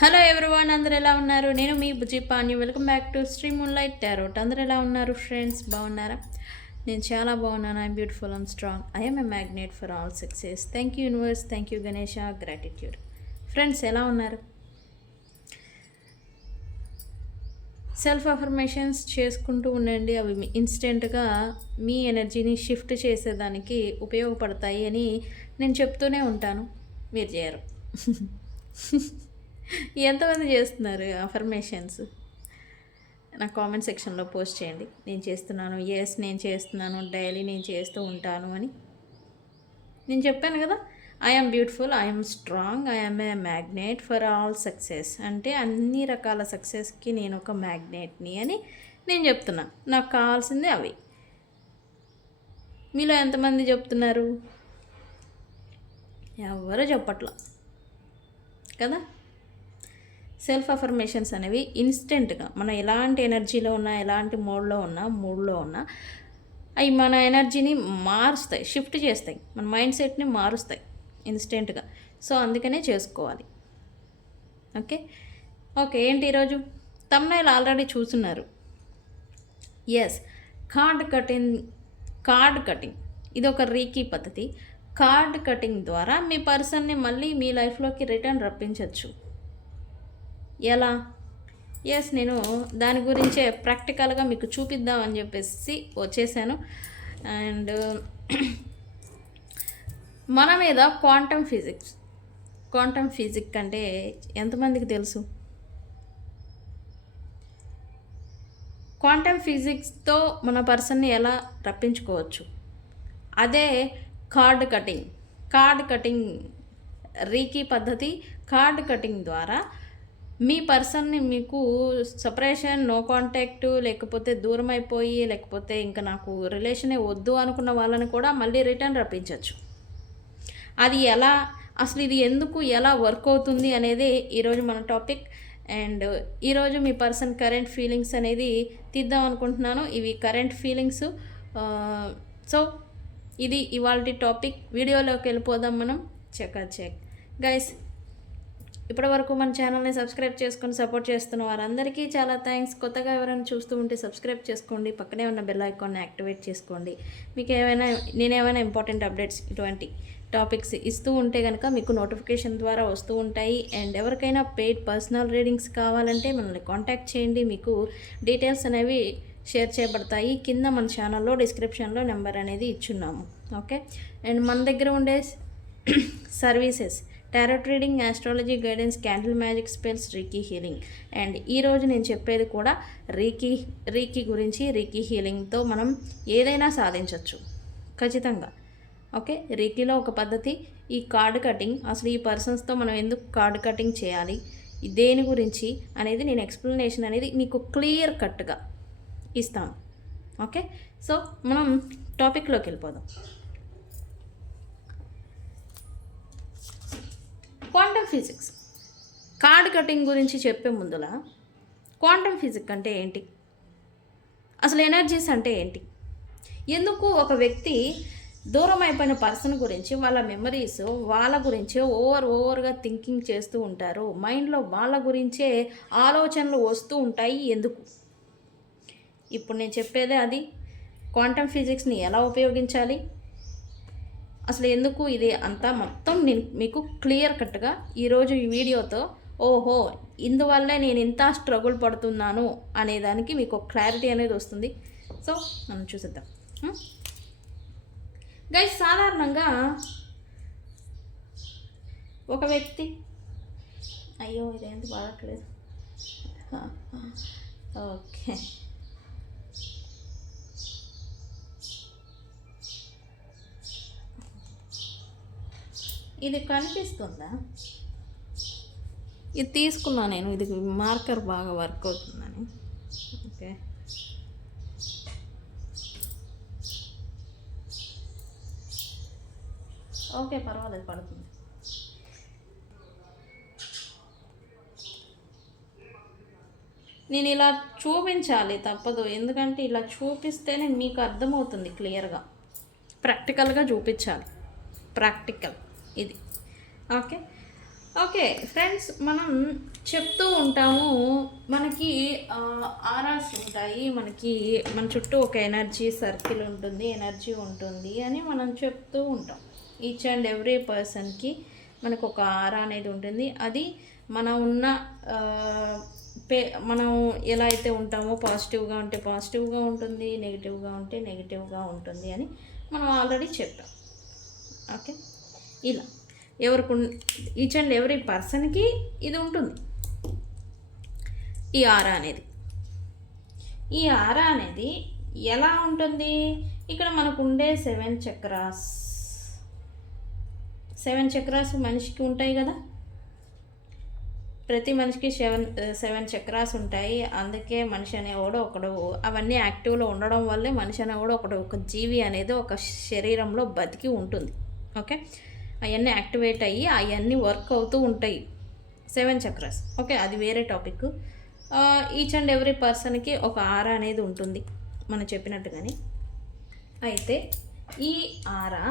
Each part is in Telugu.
హలో ఎవ్రీవన్, అందరు ఎలా ఉన్నారు? నేను మీ Bujji Pani. Welcome back to Sri Moonlight Tarot. అందరు ఎలా ఉన్నారు ఫ్రెండ్స్? బాగున్నారా? నేను చాలా బాగున్నాను. I'm beautiful, I'm strong, I'm a magnet for all success. Thank you universe, thank you Ganesha, gratitude. Friends ఎలా ఉన్నారు? సెల్ఫ్ అఫర్మేషన్స్ చేసుకుంటూ ఉండండి. అవి ఇన్స్టెంట్గా మీ ఎనర్జీని షిఫ్ట్ చేసేదానికి ఉపయోగపడతాయి అని నేను చెప్తూనే ఉంటాను. మీరు చేయరు. ఎంతమంది చేస్తున్నారు అఫర్మేషన్స్? నా కామెంట్ సెక్షన్లో పోస్ట్ చేయండి. నేను చేస్తున్నాను, ఎస్ నేను చేస్తున్నాను, డైలీ నేను చేస్తూ ఉంటాను అని. నేను చెప్పాను కదా, I'm beautiful, I'm strong, I'm a magnet for all success. అంటే అన్ని రకాల సక్సెస్కి నేను ఒక మ్యాగ్నెట్ని అని నేను చెప్తున్నా. నాకు కావాల్సిందే అవి. మీలో ఎంతమంది చెప్తున్నారు? ఎవరు చెప్పట్లా కదా. సెల్ఫ్ అఫర్మేషన్స్ అనేవి ఇన్స్టెంట్గా మనం ఎలాంటి ఎనర్జీలో ఉన్నా, ఎలాంటి మూడ్లో ఉన్నా అవి మన ఎనర్జీని మారుస్తాయి, షిఫ్ట్ చేస్తాయి, మన మైండ్ సెట్ని మారుస్తాయి ఇన్స్టెంట్గా. సో అందుకనే చేసుకోవాలి. ఓకే ఓకే ఏంటి ఈరోజు తమ్నైల్ ఆల్రెడీ చూస్తున్నారు. ఎస్, కార్డ్ కటింగ్ ఇది ఒక రీకీ పద్ధతి. కార్డ్ కటింగ్ ద్వారా మీ పర్సన్ని మళ్ళీ మీ లైఫ్లోకి రిటర్న్ రప్పించవచ్చు. ఎలా? ఎస్, నేను దాని గురించే ప్రాక్టికల్గా మీకు చూపిద్దామని చెప్పేసి వచ్చేసాను. అండ్ మన మీద క్వాంటమ్ ఫిజిక్స్ అంటే ఎంతమందికి తెలుసు? క్వాంటమ్ ఫిజిక్స్తో మన పర్సన్ని ఎలా రప్పించుకోవచ్చు? అదే కార్డ్ కటింగ్ రీకీ పద్ధతి. కార్డ్ కటింగ్ ద్వారా మీ పర్సన్ని మీకు సపరేషన్, నో కాంటాక్ట్, లేకపోతే దూరం అయిపోయి, లేకపోతే ఇంకా నాకు రిలేషనే వద్దు అనుకున్న వాళ్ళని కూడా మళ్ళీ రిటర్న్ రప్పించవచ్చు. అది ఎలా, అసలు ఇది ఎందుకు, ఎలా వర్క్ అవుతుంది అనేది ఈరోజు మన టాపిక్. అండ్ ఈరోజు మీ పర్సన్ కరెంట్ ఫీలింగ్స్ అనేది తీద్దాం అనుకుంటున్నాను. ఇవి కరెంట్ ఫీలింగ్స్. సో ఇది ఇవాల్టి టాపిక్. వీడియోలోకి వెళ్ళిపోదాం మనం. చెక్ గైస్, ఇప్పటివరకు మన ఛానల్ని సబ్స్క్రైబ్ చేసుకొని సపోర్ట్ చేస్తున్న వారందరికీ చాలా థ్యాంక్స్. కొత్తగా ఎవరైనా చూస్తూ ఉంటే సబ్స్క్రైబ్ చేసుకోండి, పక్కనే ఉన్న బెల్ ఐకాన్ని యాక్టివేట్ చేసుకోండి. మీకు నేనేమైనా ఇంపార్టెంట్ అప్డేట్స్, ఇటువంటి టాపిక్స్ ఇస్తూ ఉంటే కనుక మీకు నోటిఫికేషన్ ద్వారా వస్తూ ఉంటాయి. అండ్ ఎవరికైనా పెయిడ్ పర్సనల్ రీడింగ్స్ కావాలంటే మనల్ని కాంటాక్ట్ చేయండి. మీకు డీటెయిల్స్ అనేవి షేర్ చేయబడతాయి. కింద మన ఛానల్లో డిస్క్రిప్షన్లో నెంబర్ అనేది ఇచ్చున్నాము. ఓకే. అండ్ మన దగ్గర ఉండే services tarot reading, astrology guidance, candle magic spells, reiki healing. And ఈరోజు నేను చెప్పేది కూడా రీకీ గురించి. రీకీ హీలింగ్తో మనం ఏదైనా సాధించవచ్చు ఖచ్చితంగా. ఓకే, రీకీలో ఒక పద్ధతి ఈ కార్డ్ కటింగ్. అసలు ఈ పర్సన్స్తో మనం ఎందుకు కార్డ్ కటింగ్ చేయాలి, దేని గురించి అనేది నేను ఎక్స్ప్లెనేషన్ అనేది మీకు క్లియర్ కట్గా ఇస్తాను. ఓకే, సో మనం టాపిక్లోకి వెళ్ళిపోదాం. క్వాంటమ్ ఫిజిక్స్ కార్డ్ కటింగ్ గురించి చెప్పే ముందులా క్వాంటమ్ ఫిజిక్స్ అంటే ఏంటి, అసలు ఎనర్జీస్ అంటే ఏంటి, ఎందుకు ఒక వ్యక్తి దూరం అయిపోయిన పర్సన్ గురించి, వాళ్ళ మెమరీస్, వాళ్ళ గురించే ఓవర్గా థింకింగ్ చేస్తూ ఉంటారు, మైండ్లో వాళ్ళ గురించే ఆలోచనలు వస్తూ ఉంటాయి, ఎందుకు? ఇప్పుడు నేను చెప్పేదే అది. క్వాంటమ్ ఫిజిక్స్ని ఎలా ఉపయోగించాలి, అసలు ఎందుకు ఇది అంతా మొత్తం నేను మీకు క్లియర్ కట్గా ఈరోజు ఈ వీడియోతో, ఓహో ఇందువల్లే నేను ఇంత స్ట్రగుల్ పడుతున్నాను అనేదానికి మీకు క్లారిటీ అనేది వస్తుంది. సో మనం చూసేద్దాం. గైస్, సాధారణంగా ఒక వ్యక్తి, అయ్యో ఇదేంటి బాగట్లేదు. ఓకే, ఇది కనిపిస్తుందా? ఇది తీసుకున్నా నేను, ఇది మార్కర్ బాగా వర్క్ అవుతుందని. ఓకే, ఓకే పర్వాలేదు, పడుతుంది. నేను ఇలా చూపించాలి, తప్పదు. ఎందుకంటే ఇలా చూపిస్తేనే మీకు అర్థమవుతుంది క్లియర్గా. ప్రాక్టికల్గా చూపించాలి, ప్రాక్టికల్ ఇది. ఓకే ఓకే ఫ్రెండ్స్, మనం చెప్తూ ఉంటాము మనకి ఆరాస్ ఉంటాయి, మనకి మన చుట్టూ ఒక ఎనర్జీ సర్కిల్ ఉంటుంది, ఎనర్జీ ఉంటుంది అని మనం చెప్తూ ఉంటాం. ఈచ్ అండ్ ఎవ్రీ పర్సన్కి మనకు ఒక ఆరా అనేది ఉంటుంది. అది మనం ఉన్న మనం ఎలా అయితే ఉంటామో పాజిటివ్గా ఉంటే పాజిటివ్గా ఉంటుంది, నెగిటివ్గా ఉంటే నెగిటివ్గా ఉంటుంది అని మనం ఆల్రెడీ చెప్పాం. ఓకే, ఇలా ఎవరికి ఈచ్ అండ్ ఎవ్రీ పర్సన్కి ఇది ఉంటుంది, ఈ ఆరా అనేది. ఈ ఆరా అనేది ఎలా ఉంటుంది? ఇక్కడ మనకు ఉండే 7 చక్రాస్, 7 చక్రాస్ మనిషికి ఉంటాయి కదా, ప్రతి మనిషికి 7 చక్రాస్ ఉంటాయి. అందుకే మనిషి అనేవాడు ఒకడు, అవన్నీ యాక్టివ్లో ఉండడం వల్లే మనిషి అనేవాడు ఒక జీవి అనేది ఒక శరీరంలో బతికి ఉంటుంది. ఓకే, అవన్నీ యాక్టివేట్ అయ్యి అవన్నీ వర్క్ అవుతూ ఉంటాయి, 7 చక్రాస్. ఓకే, అది వేరే టాపిక్. ఈచ్ అండ్ ఎవ్రీ పర్సన్కి ఒక ఆరా అనేది ఉంటుంది మనం చెప్పినట్టుగానే. అయితే ఈ ఆరా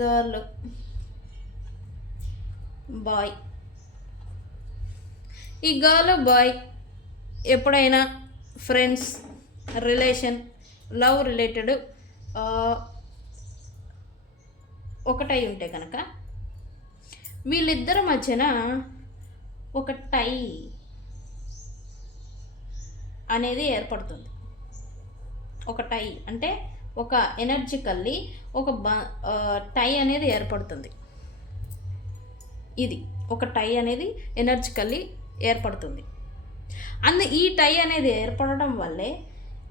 గర్ల్, బాయ్, ఈ గర్ల్ బాయ్ ఎప్పుడైనా ఫ్రెండ్స్, రిలేషన్, లవ్ రిలేటెడ్ ఒకటై ఉంటే కనుక వీళ్ళిద్దరి మధ్యన ఒక టై అనేది ఏర్పడుతుంది. ఒక టై అంటే ఒక ఎనర్జికల్లీ ఒక టై అనేది ఏర్పడుతుంది. ఇది ఒక టై అనేది ఎనర్జికల్లీ ఏర్పడుతుంది. ఈ టై అనేది ఏర్పడడం వల్లే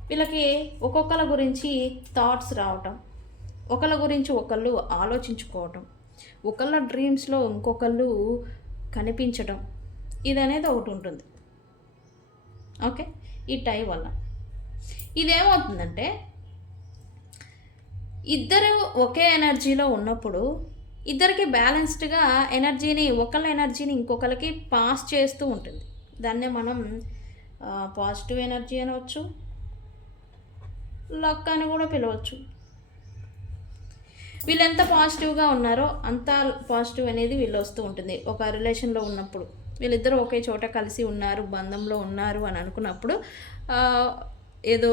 వీళ్ళకి ఒక్కొక్కరి గురించి థాట్స్ రావటం, ఒకళ్ళ గురించి ఒకళ్ళు ఆలోచించుకోవటం, ఒకళ్ళ డ్రీమ్స్లో ఇంకొకళ్ళు కనిపించడం, ఇది అనేది ఒకటి ఉంటుంది. ఓకే, ఈ టై వల్ల ఇదేమవుతుందంటే ఇద్దరు ఒకే ఎనర్జీలో ఉన్నప్పుడు ఇద్దరికి బ్యాలెన్స్డ్గా ఎనర్జీని, ఒకళ్ళ ఎనర్జీని ఇంకొకరికి పాస్ చేస్తూ ఉంటుంది. దాన్నే మనం పాజిటివ్ ఎనర్జీ అనవచ్చు, లక్ అని కూడా పిలవచ్చు. వీళ్ళు ఎంత పాజిటివ్గా ఉన్నారో అంత పాజిటివ్ అనేది వీళ్ళు వస్తూ ఉంటుంది. ఒక రిలేషన్లో ఉన్నప్పుడు వీళ్ళిద్దరూ ఒకే చోట కలిసి ఉన్నారు, బంధంలో ఉన్నారు అని అనుకున్నప్పుడు ఏదో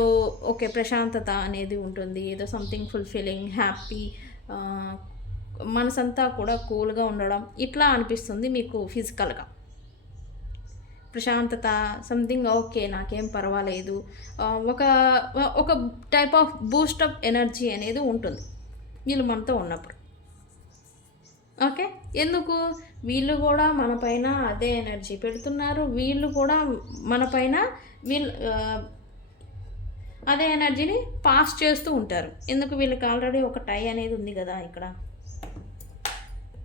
ఓకే ప్రశాంతత అనేది ఉంటుంది, ఏదో సంథింగ్ ఫుల్ఫిల్లింగ్, హ్యాపీ, మనసంతా కూడా కూల్గా ఉండడం ఇట్లా అనిపిస్తుంది మీకు ఫిజికల్గా. ప్రశాంతత, సంథింగ్ ఓకే నాకేం పర్వాలేదు, ఒక టైప్ ఆఫ్ బూస్టప్ ఎనర్జీ అనేది ఉంటుంది వీళ్ళు మనతో ఉన్నప్పుడు. ఓకే, ఎందుకు? వీళ్ళు కూడా మన పైన అదే ఎనర్జీ పెడుతున్నారు, వీళ్ళు కూడా మన పైన అదే ఎనర్జీని పాస్ చేస్తూ ఉంటారు. ఎందుకు? వీళ్ళకి ఆల్రెడీ ఒక టై అనేది ఉంది కదా, ఇక్కడ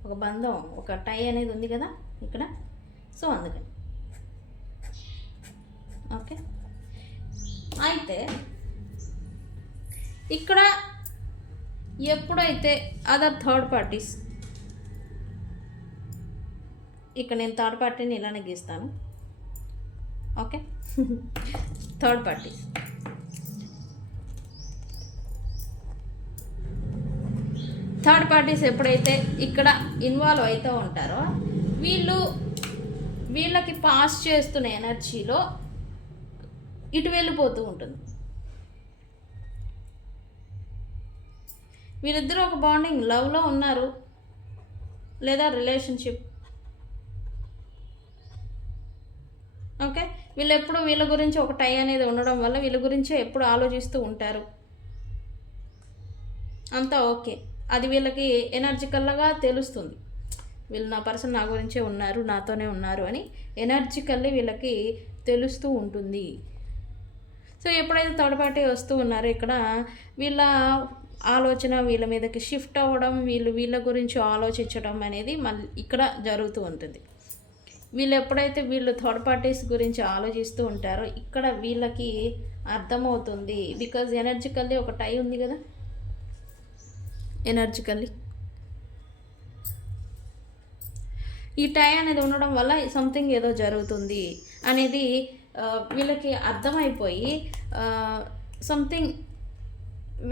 ఒక బంధం, ఒక టై అనేది ఉంది కదా ఇక్కడ. సో అందుకని ఓకే. అయితే ఇక్కడ ఎప్పుడైతే అదర్ థర్డ్ పార్టీస్, ఇక్కడ నేను థర్డ్ పార్టీని ఇలానే గీస్తాను. ఓకే, థర్డ్ పార్టీస్ ఎప్పుడైతే ఇక్కడ ఇన్వాల్వ్ అవుతూ ఉంటారో వీళ్ళకి పాస్ చేస్తున్న ఎనర్జీలో ఇటు వెళ్ళిపోతూ ఉంటుంది. వీళ్ళిద్దరూ ఒక బాండింగ్, లవ్లో ఉన్నారు లేదా రిలేషన్షిప్. ఓకే, వీళ్ళు ఎప్పుడు వీళ్ళ గురించి ఒక టై అనేది ఉండడం వల్ల వీళ్ళ గురించే ఎప్పుడు ఆలోచిస్తూ ఉంటారు. అంతా ఓకే, అది వీళ్ళకి ఎనర్జికల్గా తెలుస్తుంది. వీళ్ళు నా పర్సన్ నా గురించే ఉన్నారు, నాతోనే ఉన్నారు అని ఎనర్జికల్లీ వీళ్ళకి తెలుస్తూ ఉంటుంది. సో ఎప్పుడైతే థర్డ్ పార్టీ వస్తూ ఉన్నారో ఇక్కడ వీళ్ళ ఆలోచన వీళ్ళ మీదకి షిఫ్ట్ అవ్వడం, వీళ్ళ గురించి ఆలోచించడం అనేది మళ్ళీ ఇక్కడ జరుగుతూ ఉంటుంది. వీళ్ళు థర్డ్ పార్టీస్ గురించి ఆలోచిస్తూ ఉంటారో ఇక్కడ వీళ్ళకి అర్థమవుతుంది. బికాజ్ ఎనర్జికల్లీ ఒక టై ఉంది కదా, ఎనర్జికల్లీ ఈ టై అనేది ఉండడం వల్ల సంథింగ్ ఏదో జరుగుతుంది అనేది వీళ్ళకి అర్థమైపోయి సంథింగ్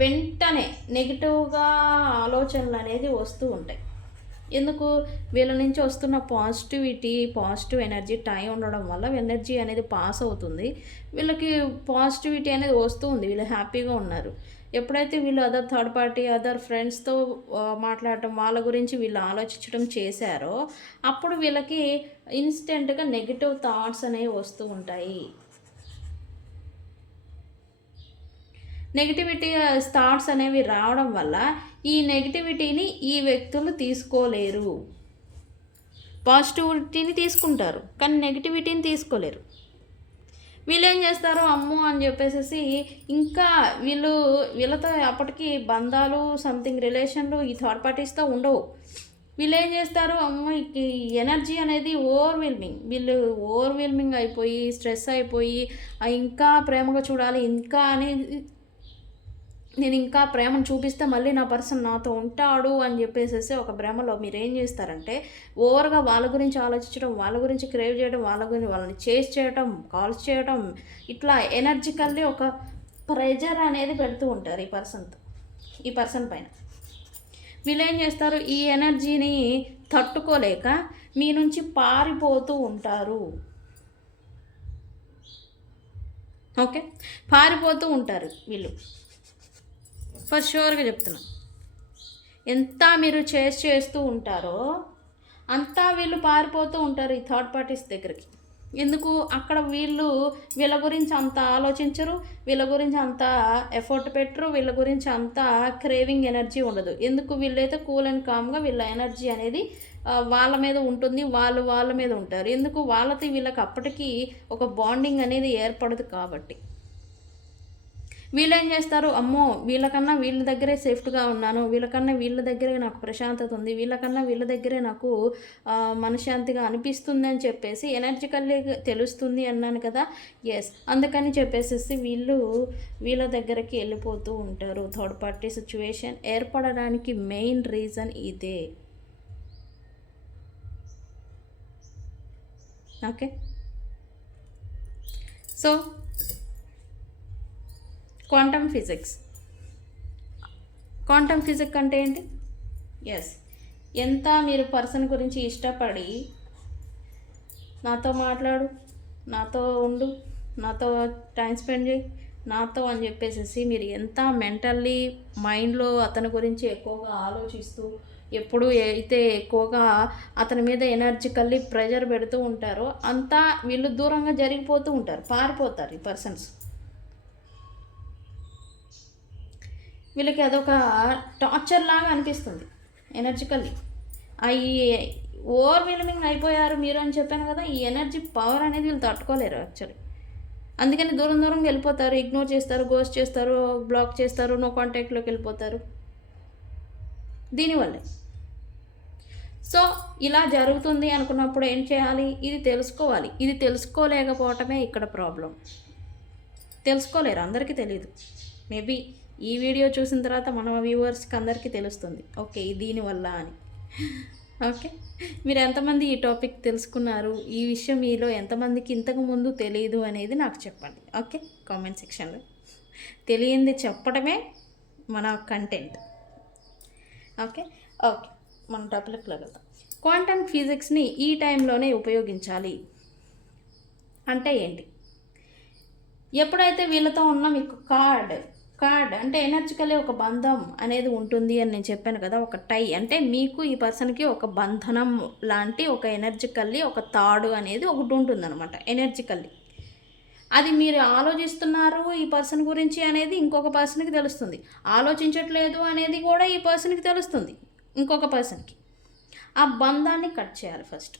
వెంటనే నెగిటివ్గా ఆలోచనలు అనేది వస్తూ ఉంటాయి. ఎందుకు? వీళ్ళ నుంచి వస్తున్న పాజిటివ్ ఎనర్జీ టైం ఉండడం వల్ల ఎనర్జీ అనేది పాస్ అవుతుంది. వీళ్ళకి పాజిటివిటీ అనేది వస్తూ ఉంది. వీళ్ళు హ్యాపీగా ఉన్నారు. ఎప్పుడైతే వీళ్ళు థర్డ్ పార్టీ, ఫ్రెండ్స్‌తో మాట్లాడటం, వాళ్ళ గురించి వీళ్ళు ఆలోచించడం చేశారో, అప్పుడు వీళ్ళకి ఇన్‌స్టెంట్‌గా నెగెటివ్ థాట్స్ అనేవి వస్తూ ఉంటాయి. నెగటివిటీ థాట్స్ అనేవి రావడం వల్ల ఈ నెగటివిటీని ఈ వ్యక్తులు తీసుకోలేరు. పాజిటివిటీని తీసుకుంటారు, కానీ నెగటివిటీని తీసుకోలేరు. వీళ్ళు ఏం చేస్తారు, అమ్మో అని చెప్పేసి ఇంకా వీళ్ళతో అప్పటికి బంధాలు, సంథింగ్ రిలేషన్లు ఈ థర్డ్ పార్టీస్తో ఉండవు. వీళ్ళు ఏం చేస్తారు, అమ్మో ఈ ఎనర్జీ అనేది ఓవర్వెల్మింగ్ అయిపోయి, స్ట్రెస్ అయిపోయి, ఇంకా ప్రేమగా చూడాలి, ఇంకా అనేది నేను ఇంకా ప్రేమను చూపిస్తే మళ్ళీ నా పర్సన్ నాతో ఉంటాడు అని చెప్పేసి ఒక భ్రమలో మీరు ఏం చేస్తారంటే, ఓవర్గా వాళ్ళ గురించి ఆలోచించడం, వాళ్ళ గురించి క్రేవ్ చేయడం, వాళ్ళని చేస్ చేయడం, కాల్స్ చేయడం, ఇట్లా ఎనర్జికల్లీ ఒక ప్రెజర్ అనేది పెడుతూ ఉంటారు ఈ పర్సన్ పైన. వీళ్ళు ఏం చేస్తారు, ఈ ఎనర్జీని తట్టుకోలేక మీ నుంచి పారిపోతూ ఉంటారు. ఓకే, పారిపోతూ ఉంటారు వీళ్ళు. ఫర్ ష్యూర్గా చెప్తున్నా. ఎంత మీరు చేస్తూ ఉంటారో అంతా వీళ్ళు పారిపోతూ ఉంటారు ఈ థర్డ్ పార్టీస్ దగ్గరికి. ఎందుకు? అక్కడ వీళ్ళ గురించి అంత ఆలోచించరు, వీళ్ళ గురించి అంత ఎఫర్ట్ పెట్టరు, వీళ్ళ గురించి అంత క్రేవింగ్ ఎనర్జీ ఉండదు. ఎందుకు? వీళ్ళైతే కూల్ అండ్ కామ్గా వీళ్ళ ఎనర్జీ అనేది వాళ్ళ మీద ఉంటుంది, వాళ్ళ మీద ఉంటారు. ఎందుకు? వాళ్ళతో వీళ్ళకి అప్పటికి ఒక బాండింగ్ అనేది ఏర్పడదు కాబట్టి. వీళ్ళేం చేస్తారు, అమ్మో వీళ్ళకన్నా వీళ్ళ దగ్గరే సేఫ్ట్గా ఉన్నాను, వీళ్ళకన్నా వీళ్ళ దగ్గరే నాకు ప్రశాంతత ఉంది, వీళ్ళకన్నా వీళ్ళ దగ్గరే నాకు మనశ్శాంతిగా అనిపిస్తుంది అని చెప్పేసి ఎనర్జికల్లీ తెలుస్తుంది అన్నాను కదా. ఎస్, అందుకని చెప్పేసి వీళ్ళ దగ్గరికి వెళ్ళిపోతూ ఉంటారు. థర్డ్ పార్టీ సిచ్యువేషన్ ఏర్పడడానికి మెయిన్ రీజన్ ఇదే. ఓకే, సో క్వాంటమ్ ఫిజిక్స్ అంటే ఏంటి? ఎస్, ఎంత మీరు పర్సన్ గురించి ఇష్టపడి నాతో మాట్లాడు, నాతో ఉండు, నాతో టైం స్పెండ్ చేయి, నాతో అని చెప్పేసి మీరు ఎంత మెంటల్లీ మైండ్లో అతని గురించి ఎక్కువగా ఆలోచిస్తూ ఎప్పుడు అయితే ఎక్కువగా అతని మీద ఎనర్జికల్లీ ప్రెజర్ పెడుతూ ఉంటారో అంతా వీళ్ళు దూరంగా జరిగిపోతూ ఉంటారు, పారిపోతారు ఈ పర్సన్స్. వీళ్ళకి అదొక టార్చర్ లాగా అనిపిస్తుంది ఎనర్జికల్లీ. ఈ ఓవర్వెల్మింగ్ అయిపోయారు మీరు అని చెప్పాను కదా, ఈ ఎనర్జీ పవర్ అనేది వీళ్ళు తట్టుకోలేరు యాక్చువల్లీ. అందుకని దూరంగా వెళ్ళిపోతారు, ఇగ్నోర్ చేస్తారు, గోస్ట్ చేస్తారు, బ్లాక్ చేస్తారు, నో కాంటాక్ట్లోకి వెళ్ళిపోతారు దీనివల్లే. సో ఇలా జరుగుతుంది అనుకున్నప్పుడు ఏం చేయాలి, ఇది తెలుసుకోవాలి. ఇది తెలుసుకోలేకపోవటమే ఇక్కడ ప్రాబ్లం. తెలుసుకోలేరు, అందరికీ తెలియదు. మేబీ ఈ వీడియో చూసిన తర్వాత మన వ్యూవర్స్కి అందరికీ తెలుస్తుంది, ఓకే దీనివల్ల అని. ఓకే, మీరు ఎంతమంది ఈ టాపిక్ తెలుసుకున్నారు, ఈ విషయం మీలో ఎంతమందికి ఇంతకు ముందు తెలియదు అనేది నాకు చెప్పండి. ఓకే, కామెంట్ సెక్షన్లో. తెలియంది చెప్పడమే మన కంటెంట్. ఓకే, మన టాపిక్లోకి వెళ్దాం. క్వాంటమ్ ఫిజిక్స్ని ఈ టైంలోనే ఉపయోగించాలి అంటే ఏంటి? ఎప్పుడైతే వీళ్ళతో ఉన్న మీకు కార్డ్ అంటే ఎనర్జికల్లీ ఒక బంధం అనేది ఉంటుంది అని నేను చెప్పాను కదా, ఒక టై అంటే మీకు ఈ పర్సన్కి ఒక బంధనం లాంటి ఒక ఎనర్జికల్లీ ఒక తాడు అనేది ఒకటి ఉంటుందన్నమాట ఎనర్జికల్లీ. అది మీరు ఆలోచిస్తున్నారు ఈ పర్సన్ గురించి అనేది ఇంకొక పర్సన్కి తెలుస్తుంది, ఆలోచించట్లేదు అనేది కూడా ఈ పర్సన్కి తెలుస్తుంది ఇంకొక పర్సన్కి. ఆ బంధాన్ని కట్ చేయాలి ఫస్ట్.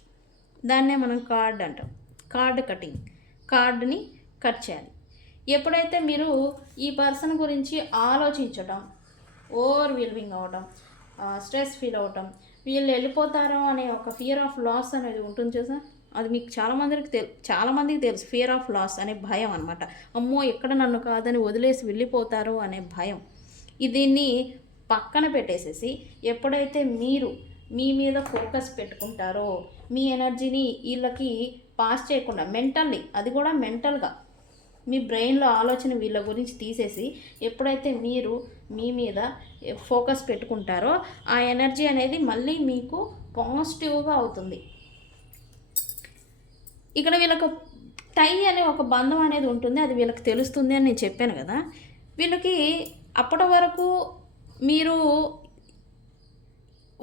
దాన్నే మనం కార్డ్ అంటాం, కార్డ్ని కట్ చేయాలి. ఎప్పుడైతే మీరు ఈ పర్సన్ గురించి ఆలోచించడం, ఓవర్వెల్మింగ్ అవ్వడం, స్ట్రెస్ ఫీల్ అవ్వటం, వీళ్ళు వెళ్ళిపోతారో అనే ఒక ఫియర్ ఆఫ్ లాస్ అనేది ఉంటుంది చూసా, అది మీకు చాలామందికి తెలుసు. ఫియర్ ఆఫ్ లాస్ అనే భయం అనమాట. అమ్మో ఎక్కడ నన్ను కాదని వదిలేసి వెళ్ళిపోతారో అనే భయం. దీన్ని పక్కన పెట్టేసేసి ఎప్పుడైతే మీరు మీ మీద ఫోకస్ పెట్టుకుంటారో, మీ ఎనర్జీని వీళ్ళకి పాస్ చేయకుండా మెంటల్లీ, అది కూడా మెంటల్గా మీ బ్రెయిన్లో ఆలోచన వీళ్ళ గురించి తీసేసి ఎప్పుడైతే మీరు మీ మీద ఫోకస్ పెట్టుకుంటారో ఆ ఎనర్జీ అనేది మళ్ళీ మీకు పాజిటివ్గా అవుతుంది. ఇక్కడ వీళ్ళకు టై అనే ఒక బంధం అనేది ఉంటుంది, అది వీళ్ళకి తెలుస్తుంది అని నేను చెప్పాను కదా. వీళ్ళకి అప్పటి వరకు మీరు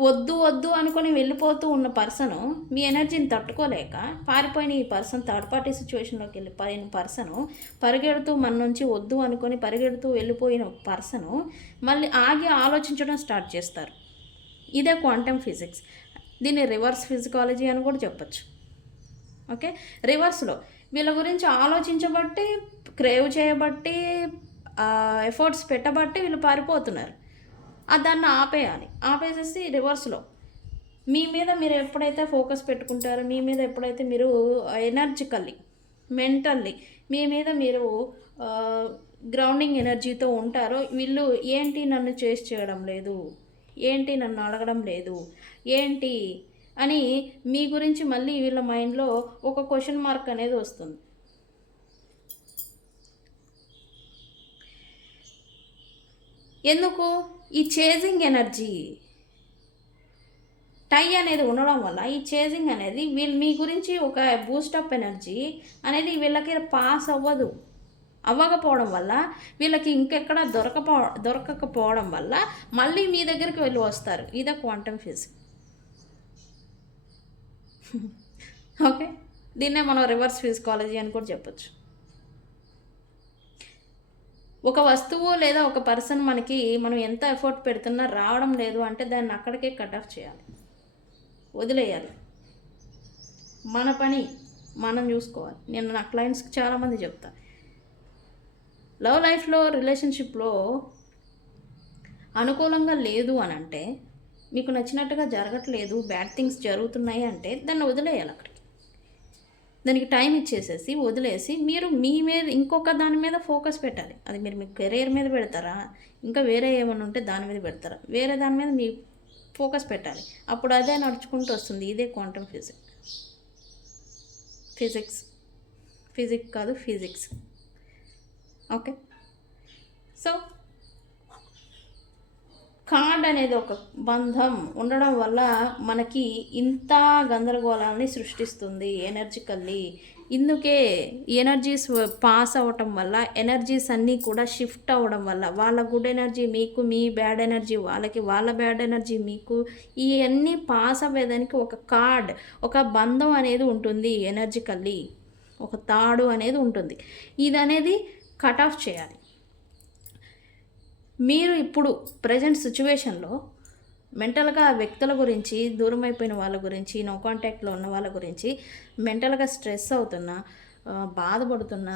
వద్దు వద్దు అనుకొని వెళ్ళిపోతూ ఉన్న పర్సను మీ ఎనర్జీని తట్టుకోలేక పారిపోయిన ఈ పర్సన్, థర్డ్ పార్టీ సిచ్యువేషన్లోకి వెళ్ళిపోయిన పర్సను, పరిగెడుతూ మన నుంచి వద్దు అనుకొని పరిగెడుతూ వెళ్ళిపోయిన పర్సను మళ్ళీ ఆగి ఆలోచించడం స్టార్ట్ చేస్తారు. ఇదే క్వాంటమ్ ఫిజిక్స్. దీన్ని రివర్స్ ఫిజికాలజీ అని కూడా చెప్పచ్చు. ఓకే, రివర్స్లో వీళ్ళ గురించి ఆలోచించబట్టి, క్రేవ్ చేయబట్టి, ఎఫర్ట్స్ పెట్టబట్టి వీళ్ళు పారిపోతున్నారు. దాన్ని ఆపేయాలి. ఆపేసేసి రివర్స్లో మీ మీద మీరు ఎప్పుడైతే ఫోకస్ పెట్టుకుంటారో, మీ మీద ఎప్పుడైతే మీరు ఎనర్జికల్లీ, మెంటల్లీ మీ మీద మీరు గ్రౌండింగ్ ఎనర్జీతో ఉంటారో, వీళ్ళు ఏంటి నన్ను చేసి చేయడం లేదు, ఏంటి నన్ను అడగడం లేదు, ఏంటి అని మీ గురించి మళ్ళీ వీళ్ళ మైండ్లో ఒక క్వశ్చన్ మార్క్ అనేది వస్తుంది. ఎందుకు? ఈ చేజింగ్ ఎనర్జీ టై అనేది ఉండడం వల్ల ఈ చేజింగ్ అనేది మీ గురించి ఒక బూస్టప్ ఎనర్జీ అనేది వీళ్ళకి పాస్ అవ్వకపోవడం వల్ల, వీళ్ళకి ఇంకెక్కడ దొరకకపోవడం వల్ల మళ్ళీ మీ దగ్గరికి వెళ్ళి వస్తారు. ఇదే క్వాంటమ్ ఫిజిక్స్. ఓకే, దీన్నే మనం రివర్స్ ఫిజికాలజీ అని కూడా చెప్పచ్చు. ఒక వస్తువు లేదా ఒక పర్సన్ మనం ఎంత ఎఫర్ట్ పెడుతున్నా రావడం లేదు అంటే దాన్ని అక్కడికే కట్ ఆఫ్ చేయాలి, వదిలేయాలి. మన పని మనం చూసుకోవాలి. నేను నా క్లయింట్స్కి చాలామంది చెప్తా, లవ్ లైఫ్లో, రిలేషన్షిప్లో అనుకూలంగా లేదు అని అంటే, మీకు నచ్చినట్టుగా జరగట్లేదు, బ్యాడ్ థింగ్స్ జరుగుతున్నాయి అంటే దాన్ని వదిలేయాలి. అక్కడికి దానికి టైం ఇచ్చేసేసి వదిలేసి మీరు మీ మీద ఇంకొక దాని మీద ఫోకస్ పెట్టాలి. అది మీరు మీ కెరీర్ మీద పెడతారా, ఇంకా వేరే ఏమైనా ఉంటే దాని మీద పెడతారా, వేరే దాని మీద మీ ఫోకస్ పెట్టాలి. అప్పుడు అదే నడుచుకుంటూ వస్తుంది. ఇదే క్వాంటమ్ ఫిజిక్స్ కాదు, ఫిజిక్స్. ఓకే, సో కార్డ్ అనేది ఒక బంధం ఉండడం వల్ల మనకి ఇంత గందరగోళాన్ని సృష్టిస్తుంది ఎనర్జికల్లీ. ఇందుకే ఎనర్జీస్ పాస్ అవ్వటం వల్ల, ఎనర్జీస్ అన్నీ కూడా షిఫ్ట్ అవ్వడం వల్ల, వాళ్ళ గుడ్ ఎనర్జీ మీకు, మీ బ్యాడ్ ఎనర్జీ వాళ్ళకి, వాళ్ళ బ్యాడ్ ఎనర్జీ మీకు, ఇవన్నీ పాస్ అవ్వేదానికి ఒక కార్డ్, ఒక బంధం అనేది ఉంటుంది. ఎనర్జికల్లీ ఒక తాడు అనేది ఉంటుంది. ఇది అనేది కట్ ఆఫ్ చేయాలి. మీరు ఇప్పుడు ప్రజెంట్ సిచ్యువేషన్లో మెంటల్గా వ్యక్తుల గురించి, దూరం అయిపోయిన వాళ్ళ గురించి, నో కాంటాక్ట్లో ఉన్న వాళ్ళ గురించి మెంటల్గా స్ట్రెస్ అవుతున్నా, బాధపడుతున్నా,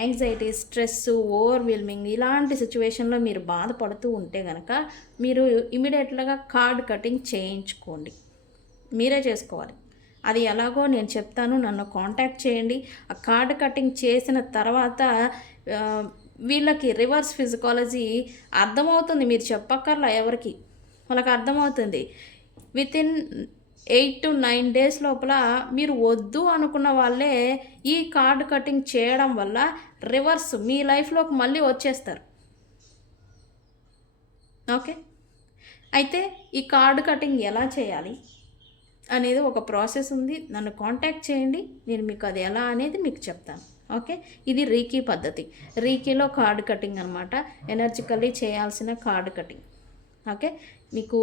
యాంగ్జైటీ, స్ట్రెస్, ఓవర్వెల్మింగ్ ఇలాంటి సిచ్యువేషన్లో మీరు బాధపడుతూ ఉంటే కనుక మీరు ఇమీడియట్గా కార్డ్ కటింగ్ చేయించుకోండి. మీరే చేసుకోవాలి. అది ఎలాగో నేను చెప్తాను, నన్ను కాంటాక్ట్ చేయండి. ఆ కార్డ్ కటింగ్ చేసిన తర్వాత వీళ్ళకి రివర్స్ ఫిజికాలజీ అర్థమవుతుంది. మీరు చెప్పక్కర్లా ఎవరికి, వాళ్ళకి అర్థమవుతుంది. వితిన్ 8 to 9 days లోపల మీరు వద్దు అనుకున్న వాళ్ళే ఈ కార్డ్ కటింగ్ చేయడం వల్ల రివర్స్ మీ లైఫ్లోకి మళ్ళీ వచ్చేస్తారు. ఓకే, అయితే ఈ కార్డ్ కటింగ్ ఎలా చేయాలి అనేది ఒక ప్రాసెస్ ఉంది. నన్ను కాంటాక్ట్ చేయండి, నేను మీకు అది ఎలా అనేది మీకు చెప్తాను. ఓకే, ఇది రీకీ పద్ధతి. రీకీలో కార్డ్ కటింగ్ అనమాట, ఎనర్జికల్లీ చేయాల్సిన కార్డ్ కటింగ్. ఓకే, మీకు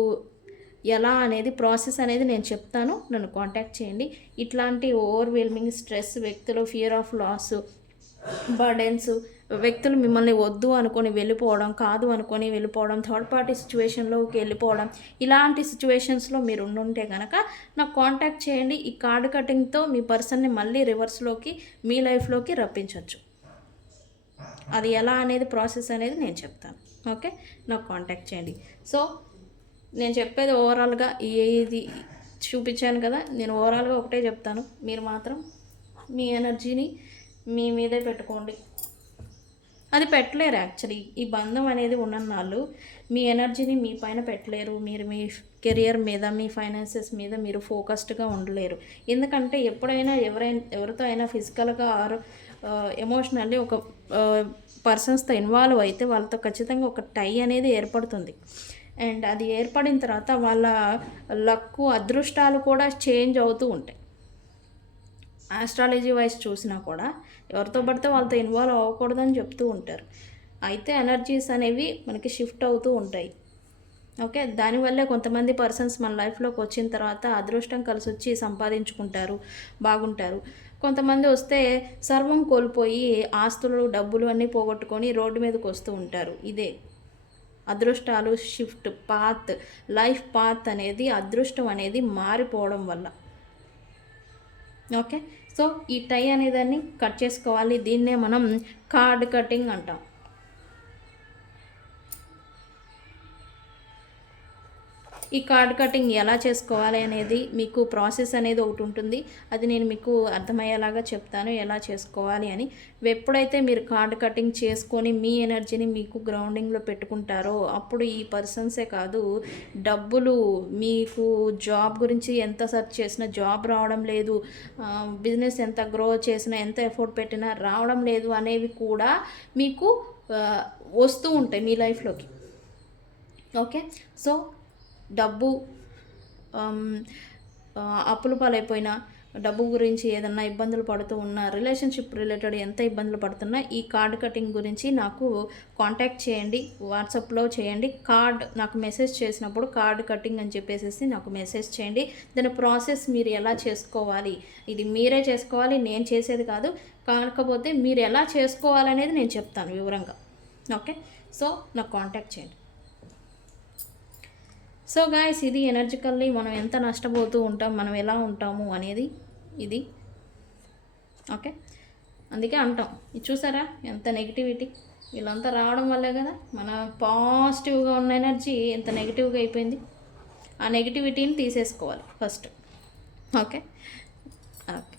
ఎలా అనేది ప్రాసెస్ అనేది నేను చెప్తాను, నన్ను కాంటాక్ట్ చేయండి. ఇట్లాంటి ఓవర్వెల్మింగ్ స్ట్రెస్, వ్యక్తులు ఫియర్ ఆఫ్ లాస్, బర్డెన్స్, వ్యక్తులు మిమ్మల్ని వద్దు అనుకొని వెళ్ళిపోవడం, కాదు అనుకొని వెళ్ళిపోవడం, థర్డ్ పార్టీ సిచ్యువేషన్లోకి వెళ్ళిపోవడం, ఇలాంటి సిచ్యువేషన్స్లో మీరు ఉండుంటే కనుక నాకు కాంటాక్ట్ చేయండి. ఈ కార్డ్ కటింగ్తో మీ పర్సన్ని మళ్ళీ రివర్స్లోకి మీ లైఫ్లోకి రప్పించవచ్చు. అది ఎలా అనేది ప్రాసెస్ అనేది నేను చెప్తాను. ఓకే, నాకు కాంటాక్ట్ చేయండి. సో నేను చెప్పేది ఓవరాల్గా ఇది చూపించాను కదా, నేను ఓవరాల్గా ఒకటే చెప్తాను. మీరు మాత్రం మీ ఎనర్జీని మీ మీదే పెట్టుకోండి. అది పెట్టలేరు యాక్చువల్లీ. ఈ బంధం అనేది ఉన్నన్నాళ్ళు మీ ఎనర్జీని మీ పైన పెట్టలేరు. మీరు మీ కెరియర్ మీద, మీ ఫైనాన్సెస్ మీద మీరు ఫోకస్డ్గా ఉండలేరు. ఎందుకంటే ఎప్పుడైనా ఎవరితో అయినా ఫిజికల్గా ఆర్ ఎమోషనల్లీ ఒక పర్సన్స్తో ఇన్వాల్వ్ అయితే వాళ్ళతో ఖచ్చితంగా ఒక టై అనేది ఏర్పడుతుంది. అండ్ అది ఏర్పడిన తర్వాత వాళ్ళ లక్కు అదృష్టాలు కూడా చేంజ్ అవుతూ ఉంటాయి. ఆస్ట్రాలజీ వైజ్ చూసినా కూడా ఎవరితో పడితే వాళ్ళతో ఇన్వాల్వ్ అవ్వకూడదని చెప్తూ ఉంటారు. అయితే ఎనర్జీస్ అనేవి మనకి షిఫ్ట్ అవుతూ ఉంటాయి. ఓకే, దానివల్లే కొంతమంది పర్సన్స్ మన లైఫ్లోకి వచ్చిన తర్వాత అదృష్టం కలిసి వచ్చి సంపాదించుకుంటారు, బాగుంటారు. కొంతమంది వస్తే సర్వం కోల్పోయి ఆస్తులు డబ్బులు అన్నీ పోగొట్టుకొని రోడ్డు మీదకి వస్తూ ఉంటారు. ఇదే అదృష్టాలు షిఫ్ట్ పాత్, లైఫ్ పాత్ అనేది అదృష్టం అనేది మారిపోవడం వల్ల. ఓకే, సో ఈ టై అనేదాన్ని కట్ చేసుకోవాలి. దీన్నే మనం కార్డ్ కటింగ్ అంటాం. ఈ కార్డ్ కటింగ్ ఎలా చేసుకోవాలి అనేది మీకు ప్రాసెస్ అనేది ఒకటి ఉంటుంది. అది నేను మీకు అర్థమయ్యేలాగా చెప్తాను ఎలా చేసుకోవాలి అని. ఎప్పుడైతే మీరు కార్డ్ కటింగ్ చేసుకొని మీ ఎనర్జీని మీకు గ్రౌండింగ్లో పెట్టుకుంటారో అప్పుడు ఈ పర్సన్సే కాదు, డబ్బులు మీకు జాబ్ గురించి ఎంత సెర్చ్ చేసినా జాబ్ రావడం లేదు, బిజినెస్ ఎంత గ్రో చేసినా ఎంత ఎఫర్ట్ పెట్టినా రావడం లేదు అనేవి కూడా మీకు వస్తూ ఉంటాయి మీ లైఫ్లోకి. ఓకే, సో డబ్బు అప్పుల పాలైపోయినా, డబ్బు గురించి ఏదన్నా ఇబ్బందులు పడుతూ ఉన్నా, రిలేషన్షిప్ రిలేటెడ్ ఎంత ఇబ్బందులు పడుతున్నా ఈ కార్డ్ కటింగ్ గురించి నాకు కాంటాక్ట్ చేయండి, వాట్సాప్లో చేయండి. నాకు మెసేజ్ చేసినప్పుడు కార్డ్ కటింగ్ అని చెప్పేసి నాకు మెసేజ్ చేయండి. దాని ప్రాసెస్ మీరు ఎలా చేసుకోవాలి, ఇది మీరే చేసుకోవాలి, నేను చేసేది కాదు. కాకపోతే మీరు ఎలా చేసుకోవాలనేది నేను చెప్తాను వివరంగా. ఓకే, సో నాకు కాంటాక్ట్ చేయండి. సో గాయస్, ఇది ఎనర్జికల్లీ మనం ఎంత నష్టపోతూ ఉంటాం, మనం ఎలా ఉంటాము అనేది ఇది. ఓకే, అందుకే అంటాం. ఇది చూసారా ఎంత నెగిటివిటీ, వీళ్ళంతా రావడం వల్లే కదా మన పాజిటివ్గా ఉన్న ఎనర్జీ ఎంత నెగిటివ్గా అయిపోయింది. ఆ నెగిటివిటీని తీసేసుకోవాలి ఫస్ట్. ఓకే ఓకే,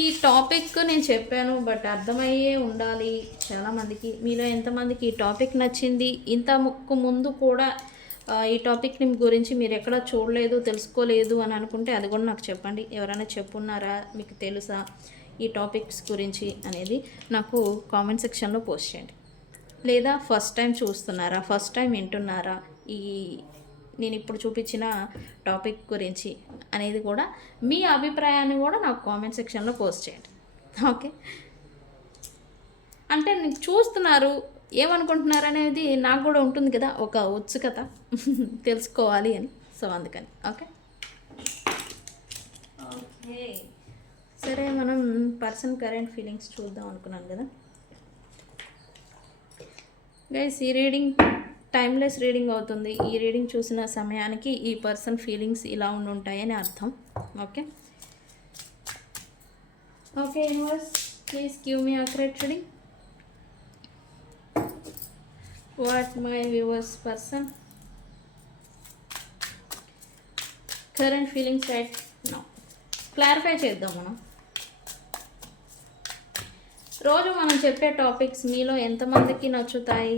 ఈ టాపిక్ నేను చెప్పాను, బట్ అర్థమయ్యే ఉండాలి చాలామందికి. మీలో ఎంతమందికి ఈ టాపిక్ నచ్చింది, ఇంత ముందు కూడా ఈ టాపిక్ని గురించి మీరు ఎక్కడ చూడలేదు, తెలుసుకోలేదు అని అనుకుంటే అది కూడా నాకు చెప్పండి. ఎవరైనా చెప్పున్నారా, మీకు తెలుసా ఈ టాపిక్స్ గురించి అనేది నాకు కామెంట్ సెక్షన్లో పోస్ట్ చేయండి. లేదా ఫస్ట్ టైం చూస్తున్నారా, ఫస్ట్ టైం వింటున్నారా ఈ నేను ఇప్పుడు చూపించిన టాపిక్ గురించి అనేది కూడా మీ అభిప్రాయాన్ని కూడా నాకు కామెంట్ సెక్షన్లో పోస్ట్ చేయండి. ఓకే, అంటే నేను చూస్తున్నారు ఏమనుకుంటున్నారు అనేది నాకు కూడా ఉంటుంది కదా, ఒక ఉత్సుకత తెలుసుకోవాలి అని. సో అందుకని ఓకే ఓకే సరే, మనం పర్సన్ కరెంట్ ఫీలింగ్స్ చూద్దాం అనుకున్నాను కదా గైస్. ఈ రీడింగ్ టైమ్లెస్ రీడింగ్ అవుతుంది. ఈ రీడింగ్ చూసిన సమయానికి ఈ పర్సన్ ఫీలింగ్స్ ఇలా ఉంటాయని అర్థం. Okay okay universe, please give me accurate reading. What my viewers person current feelings right now. Clarify చేద్దాం మనం. రోజు మనం చెప్పే టాపిక్స్ మీలో ఎంతమందికి నచ్చుతాయి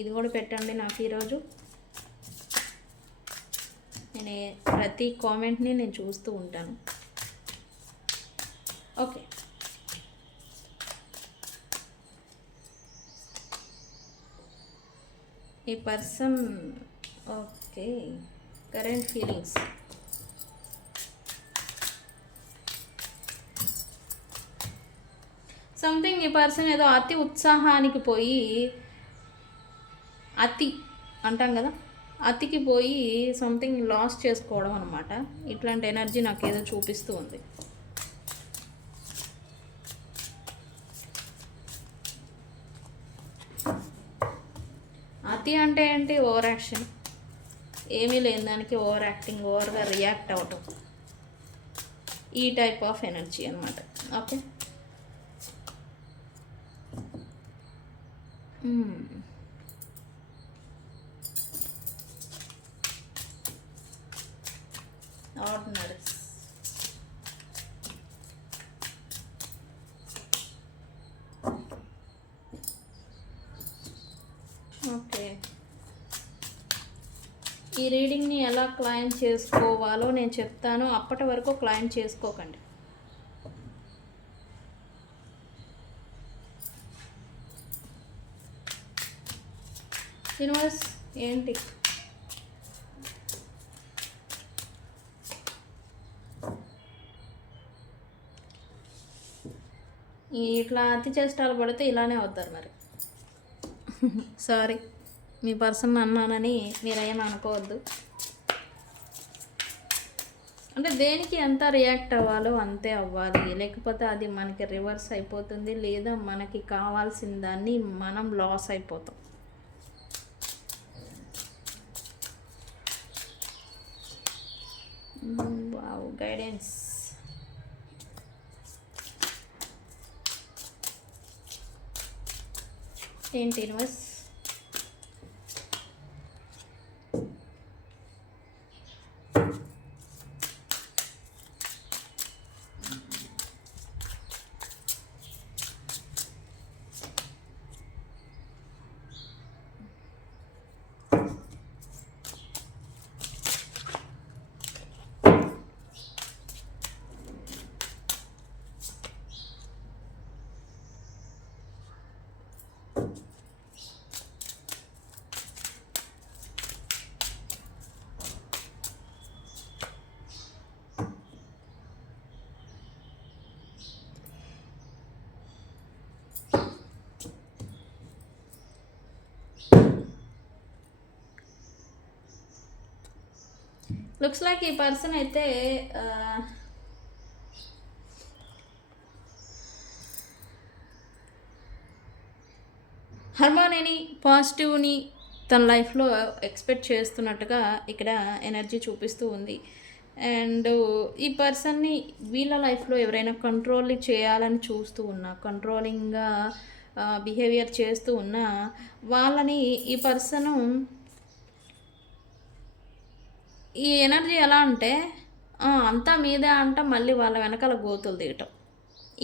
ఇది కూడా పెట్టండి నాకు. ఈరోజు నేను ప్రతి కామెంట్ని నేను చూస్తూ ఉంటాను. ఓకే, ఈ person okay current feelings. Something ఈ పర్సన్ ఏదో అతి ఉత్సాహానికి పోయి, అతి అంటాం కదా, అతికి పోయి సంథింగ్ లాస్ చేసుకోవడం అనమాట. ఇట్లాంటి ఎనర్జీ నాకు ఏదో చూపిస్తూ ఉంది. అతి అంటే ఏంటి? Over action. ఏమీ లేని దానికి ఓవర్ యాక్టింగ్, ఓవర్గా రియాక్ట్ అవ్వటం, ఈ టైప్ ఆఫ్ ఎనర్జీ అనమాట. ఓకే, ఆర్డినరీస్. ఓకే, ఈ రీడింగ్ని ఎలా క్లైమ్ చేసుకోవాలో నేను చెప్తాను. అప్పటి వరకు క్లైమ్ చేసుకోకండి. యూనివర్స్ ఏంటి? ఇట్లా అతి చేష్టాలు పడితే ఇలానే అవుతారు మరి. సారీ, మీ పర్సన్ అన్నానని మీరేం అనుకోవద్దు. అంటే దేనికి ఎంత రియాక్ట్ అవ్వాలో అంతే అవ్వాలి, లేకపోతే అది మనకి రివర్స్ అయిపోతుంది, లేదా మనకి కావాల్సిన దాన్ని మనం లాస్ అయిపోతాం. Wow, guidance. ఏంటి యూనివర్స్? లుక్స్ లైక్ ఈ పర్సన్ అయితే హార్మోనీని, పాజిటివ్ని తన లైఫ్లో ఎక్స్పెక్ట్ చేస్తున్నట్టుగా ఇక్కడ ఎనర్జీ చూపిస్తూ ఉంది. అండ్ ఈ పర్సన్ని వీళ్ళ లైఫ్లో ఎవరైనా కంట్రోల్ చేయాలని చూస్తూ ఉన్నా, కంట్రోలింగ్గా బిహేవియర్ చేస్తూ ఉన్నా, వాళ్ళని ఈ పర్సను ఈ ఎనర్జీ ఎలా అంటే అంతా మీదే అంట, మళ్ళీ వాళ్ళ వెనకాల గోతులు దిగటం,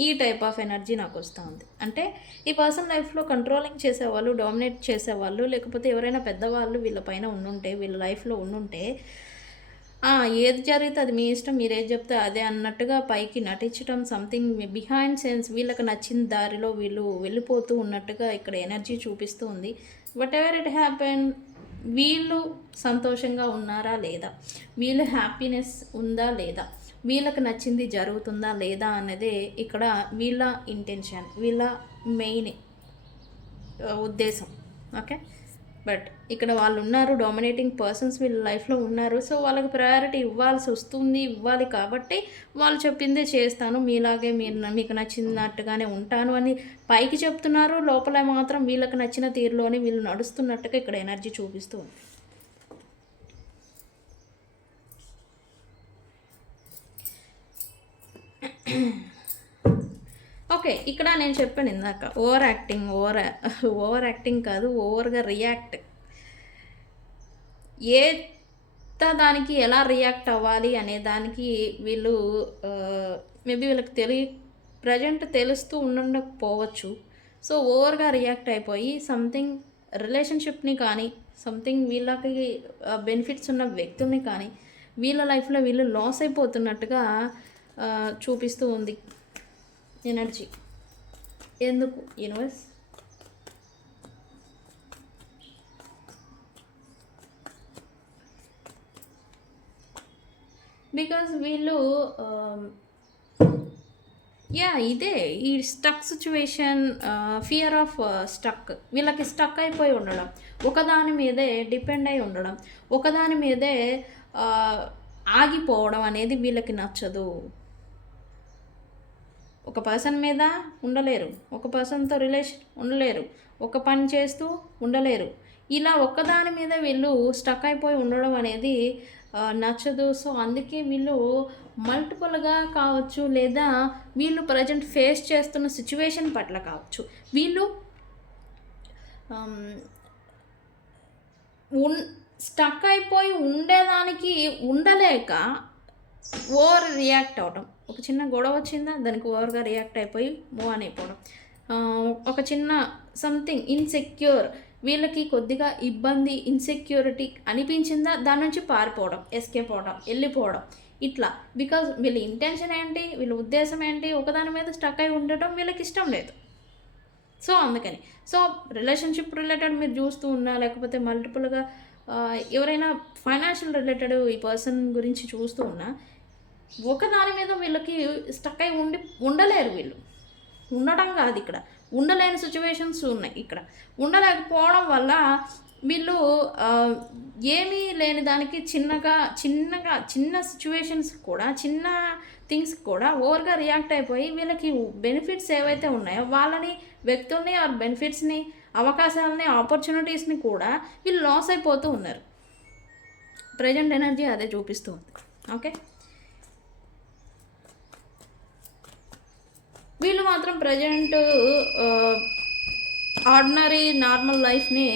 ఈ టైప్ ఆఫ్ ఎనర్జీ నాకు వస్తూ ఉంది. అంటే ఈ పర్సన్ లైఫ్లో కంట్రోలింగ్ చేసేవాళ్ళు, డామినేట్ చేసేవాళ్ళు, లేకపోతే ఎవరైనా పెద్దవాళ్ళు వీళ్ళ పైన ఉండుంటే, వీళ్ళ లైఫ్లో ఉండుంటే, ఏది జరిగితే అది మీ ఇష్టం, మీరు ఏది చెప్తే అదే అన్నట్టుగా పైకి నటించడం, సంథింగ్ బిహైండ్ సెన్స్ వీళ్ళకి నచ్చిన దారిలో వీళ్ళు వెళ్ళిపోతూ ఉన్నట్టుగా ఇక్కడ ఎనర్జీ చూపిస్తూ ఉంది. వాట్ ఎవర్ ఇట్ హ్యాపెన్, వీళ్ళు సంతోషంగా ఉన్నారా లేదా, వీళ్ళు హ్యాపీనెస్ ఉందా లేదా, వీళ్ళకి నచ్చింది జరుగుతుందా లేదా అన్నదే ఇక్కడ వీళ్ళ ఇంటెన్షన్, వీళ్ళ మెయిన్ ఉద్దేశం. ఓకే, బట్ ఇక్కడ వాళ్ళు ఉన్నారు, డామినేటింగ్ పర్సన్స్ వీళ్ళ లైఫ్లో ఉన్నారు. సో వాళ్ళకి ప్రయారిటీ ఇవ్వాల్సి వస్తుంది, ఇవ్వాలి. కాబట్టి వాళ్ళు చెప్పిందే చేస్తాను, మీలాగే మీకు నచ్చినట్టుగానే ఉంటాను అని పైకి చెప్తున్నారు, లోపల మాత్రం వీళ్ళకి నచ్చిన తీరులోనే వీళ్ళు నడుస్తున్నట్టుగా ఇక్కడ ఎనర్జీ చూపిస్తూ ఉంది. ఓకే, ఇక్కడ నేను చెప్పాను ఇందాక ఓవర్ యాక్టింగ్ కాదు, ఓవర్గా రియాక్ట్, ఏ దానికి ఎలా రియాక్ట్ అవ్వాలి అనే దానికి వీళ్ళు మేబీ వీళ్ళకి ప్రజెంట్ తెలుస్తూ ఉండకపోవచ్చు. సో ఓవర్గా రియాక్ట్ అయిపోయి సంథింగ్ రిలేషన్షిప్ని కానీ, సంథింగ్ వీళ్ళకి బెనిఫిట్స్ ఉన్న వ్యక్తుల్ని కానీ వీళ్ళ లైఫ్లో వీళ్ళు లాస్ అయిపోతున్నట్టుగా చూపిస్తూ ఉంది ఎనర్జీ. ఎందుకు యూనివర్స్? బికాజ్ వీళ్ళు ఇదే ఈ stuck situation, fear of stuck, వీళ్ళకి స్టక్ అయిపోయి ఉండడం, ఒకదాని మీదే డిపెండ్ అయి ఉండడం, ఒకదాని మీదే ఆగిపోవడం అనేది వీళ్ళకి నచ్చదు. ఒక పర్సన్ మీద ఉండలేరు, ఒక పర్సన్తో రిలేషన్ ఉండలేరు, ఒక పని చేస్తూ ఉండలేరు. ఇలా ఒక్కదాని మీద వీళ్ళు స్టక్ అయిపోయి ఉండడం అనేది నచ్చదు. సో అందుకే వీళ్ళు మల్టిపుల్గా కావచ్చు, లేదా వీళ్ళు ప్రజెంట్ ఫేస్ చేస్తున్న సిచ్యువేషన్ పట్ల కావచ్చు, వీళ్ళు స్టక్ అయిపోయి ఉండేదానికి ఉండలేక ఓవర్ రియాక్ట్ అవడం. ఒక చిన్న గొడవ వచ్చిందా, దానికి ఓవర్గా రియాక్ట్ అయిపోయి మూవ్ ఆన్ అయిపోవడం. ఒక చిన్న సంథింగ్ ఇన్సెక్యూర్, వీళ్ళకి కొద్దిగా ఇబ్బంది, ఇన్సెక్యూరిటీ అనిపించిందా, దాని నుంచి పారిపోవడం, ఎస్కేప్ అవడం, వెళ్ళిపోవడం, ఇట్లా. బికాజ్ వీళ్ళ ఇంటెన్షన్ ఏంటి, వీళ్ళ ఉద్దేశం ఏంటి, ఒకదాని మీద స్టక్ అయి ఉండటం వీళ్ళకి ఇష్టం లేదు. సో అందుకని సో రిలేషన్షిప్ రిలేటెడ్ మీరు చూస్తూ ఉన్నా, లేకపోతే మల్టిపుల్గా ఎవరైనా ఫైనాన్షియల్ రిలేటెడ్ ఈ పర్సన్ గురించి చూస్తూ ఉన్నా, ఒక దాని మీద వీళ్ళకి స్టక్ అయి ఉండలేరు వీళ్ళు. ఉండటం కాదు, ఇక్కడ ఉండలేని సిచ్యువేషన్స్ ఉన్నాయి. ఇక్కడ ఉండలేకపోవడం వల్ల వీళ్ళు ఏమీ లేని దానికి చిన్న సిచ్యువేషన్స్ కూడా, చిన్న థింగ్స్ కూడా ఓవర్గా రియాక్ట్ అయిపోయి వీళ్ళకి బెనిఫిట్స్ ఏవైతే ఉన్నాయో వాళ్ళని, వ్యక్తుల్ని ఆర్ బెనిఫిట్స్ని, అవకాశాలని, ఆపర్చునిటీస్ని కూడా వీళ్ళు లాస్ అయిపోతూ ఉన్నారు. ప్రజెంట్ ఎనర్జీ అదే చూపిస్తూ ఉంది. ఓకే, వీళ్ళు మాత్రం ప్రజెంట్ ఆర్డినరీ నార్మల్ లైఫ్ని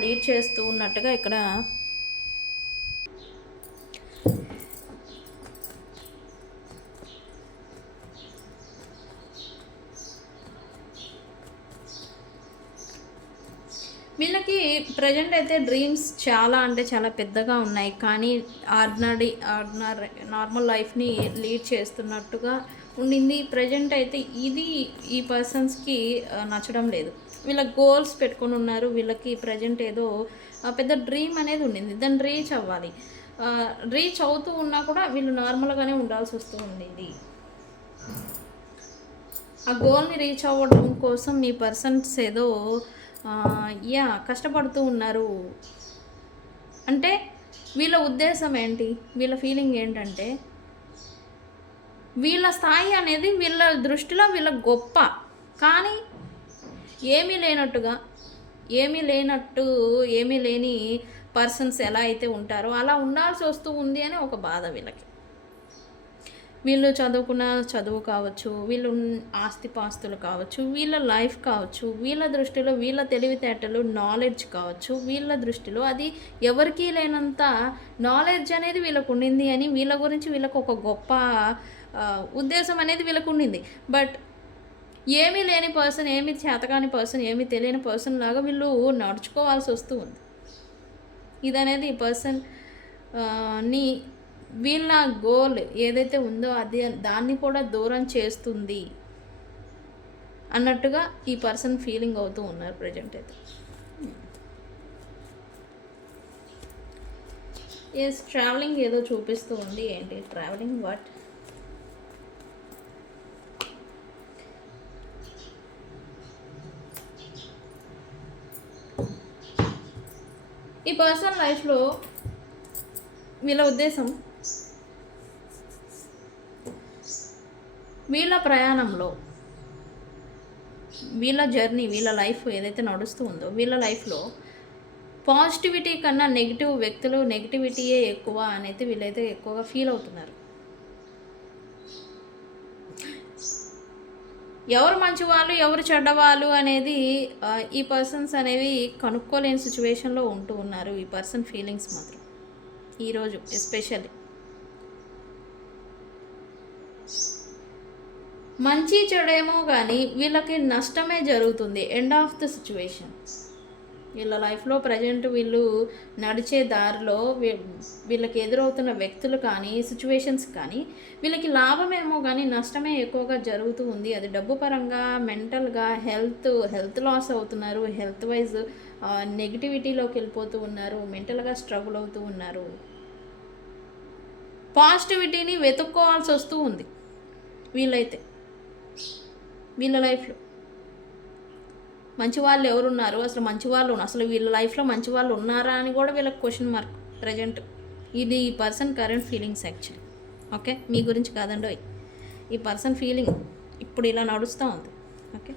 లీడ్ చేస్తూ ఉన్నట్టుగా ఇక్కడ వీళ్ళకి ప్రజెంట్ అయితే డ్రీమ్స్ చాలా అంటే చాలా పెద్దగా ఉన్నాయి, కానీ ఆర్డినరీ నార్మల్ లైఫ్ని లీడ్ చేస్తున్నట్టుగా ఉండింది. ప్రజెంట్ అయితే ఇది ఈ పర్సన్స్కి నచ్చడం లేదు. వీళ్ళ గోల్స్ పెట్టుకొని ఉన్నారు. వీళ్ళకి ప్రజెంట్ ఏదో పెద్ద డ్రీమ్ అనేది ఉండింది, దాన్ని రీచ్ అవ్వాలి. రీచ్ అవుతూ ఉన్నా కూడా వీళ్ళు నార్మల్గానే ఉండాల్సి వస్తూ ఉండింది. ఆ గోల్ని రీచ్ అవ్వడం కోసం మీ పర్సన్స్ ఏదో కష్టపడుతూ ఉన్నారు. అంటే వీళ్ళ ఉద్దేశం ఏంటి, వీళ్ళ ఫీలింగ్ ఏంటంటే వీళ్ళ స్థాయి అనేది వీళ్ళ దృష్టిలో వీళ్ళ గొప్ప, కానీ ఏమీ లేని పర్సన్స్ ఎలా అయితే ఉంటారో అలా ఉండాల్సి వస్తూ ఉంది అని ఒక బాధ వీళ్ళకి. వీళ్ళు చదువుకున్న చదువు కావచ్చు, వీళ్ళు ఆస్తిపాస్తులు కావచ్చు, వీళ్ళ లైఫ్ కావచ్చు, వీళ్ళ దృష్టిలో వీళ్ళ తెలివితేటలు, నాలెడ్జ్ కావచ్చు, వీళ్ళ దృష్టిలో అది ఎవరికీ లేనంత నాలెడ్జ్ అనేది వీళ్ళకు ఉండింది అని, వీళ్ళ గురించి వీళ్ళకు ఒక గొప్ప ఉద్దేశం అనేది వీళ్ళకు ఉండింది. బట్ ఏమీ లేని పర్సన్, ఏమీ చేతకాని పర్సన్, ఏమీ తెలియని పర్సన్ లాగా వీళ్ళు నడుచుకోవాల్సి వస్తూ ఉంది. ఇదనేది ఈ పర్సన్ ని వీళ్ళ గోల్ ఏదైతే ఉందో అది దాన్ని కూడా దూరం చేస్తుంది అన్నట్టుగా ఈ పర్సన్ ఫీలింగ్ అవుతూ ఉన్నారు ప్రజెంట్ అయితే. ఎస్, ట్రావెలింగ్ ఏదో చూపిస్తూ ఉంది. ఏంటి ట్రావెలింగ్? వాట్? ఈ పర్సన్ లైఫ్లో వీళ్ళ ఉద్దేశం, వీళ్ళ ప్రయాణంలో, వీళ్ళ జర్నీ, వీళ్ళ లైఫ్ ఏదైతే నడుస్తూ ఉందో వీళ్ళ లైఫ్లో పాజిటివిటీ కన్నా నెగిటివిటీయే ఎక్కువ అనేది వీళ్ళైతే ఎక్కువగా ఫీల్ అవుతున్నారు. ఎవరు మంచివాళ్ళు, ఎవరు చెడ్డవాళ్ళు అనేది ఈ పర్సన్స్ అనేవి కనుక్కోలేని సిచ్యువేషన్లో ఉంటూ ఉన్నారు ఈ పర్సన్ ఫీలింగ్స్ మాత్రం ఈరోజు ఎస్పెషల్లీ. మంచి చెడేమో కానీ వీళ్ళకి నష్టమే జరుగుతుంది. End of the situation. వీళ్ళ లైఫ్లో ప్రజెంట్ వీళ్ళు నడిచే దారిలో వీళ్ళకి ఎదురవుతున్న వ్యక్తులు కానీ, సిచ్యువేషన్స్ కానీ వీళ్ళకి లాభమేమో కానీ నష్టమే ఎక్కువగా జరుగుతూ ఉంది. అది డబ్బు పరంగా, మెంటల్గా, హెల్త్ లాస్ అవుతున్నారు. హెల్త్ వైజ్ నెగిటివిటీలోకి వెళ్ళిపోతూ ఉన్నారు. మెంటల్గా స్ట్రగుల్ అవుతూ ఉన్నారు. పాజిటివిటీని వెతుక్కోవాల్సి వస్తూ ఉంది వీళ్ళైతే. వీళ్ళ లైఫ్లో మంచి వాళ్ళు ఎవరున్నారు, అసలు వీళ్ళ లైఫ్లో మంచి వాళ్ళు ఉన్నారా అని కూడా వీళ్ళకి క్వశ్చన్ మార్క్ ప్రజెంట్. ఇది ఈ person current feelings actually. Okay, మీ గురించి కాదండి, ఈ పర్సన్ ఫీలింగ్ ఇప్పుడు ఇలా నడుస్తూ ఉంది. ఓకే,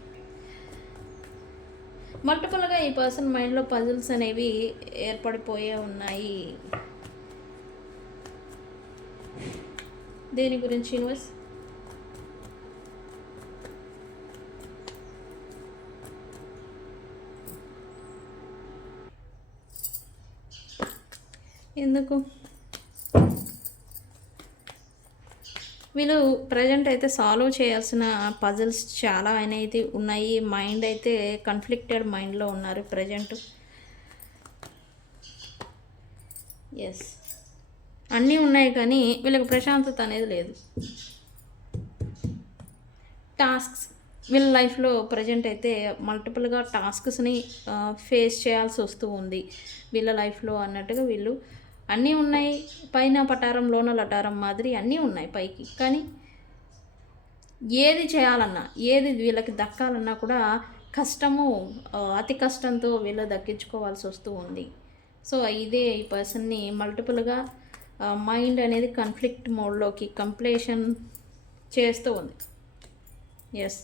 మల్టిపుల్గా ఈ పర్సన్ మైండ్లో పజిల్స్ అనేవి ఏర్పడిపోయే ఉన్నాయి. దేని గురించి యూనివర్స్? ఎందుకు వీళ్ళు ప్రజెంట్ అయితే సాల్వ్ చేయాల్సిన పజిల్స్ చాలా అనేది ఉన్నాయి. మైండ్ అయితే కన్ఫ్లిక్టెడ్ మైండ్లో ఉన్నారు ప్రజెంట్. ఎస్, అన్నీ ఉన్నాయి కానీ వీళ్ళకి ప్రశాంతత అనేది లేదు. టాస్క్స్ వీళ్ళ లైఫ్లో ప్రజెంట్ అయితే మల్టిపుల్గా టాస్క్స్ని ఫేస్ చేయాల్సి వస్తూ ఉంది వీళ్ళ లైఫ్లో అన్నట్టుగా. వీళ్ళు అన్నీ ఉన్నాయి, పైన పటారం లోన లటారం మాదిరి అన్నీ ఉన్నాయి పైకి, కానీ ఏది చేయాలన్నా ఏది వీళ్ళకి దక్కాలన్నా కూడా కష్టము, అతి కష్టంతో వీళ్ళు దక్కించుకోవాల్సి వస్తూ ఉంది. సో ఇదే ఈ పర్సన్ని మల్టిపుల్గా మైండ్ అనేది కాన్ఫ్లిక్ట్ మోడ్లోకి కంప్లీషన్ చేస్తూ ఉంది. ఎస్,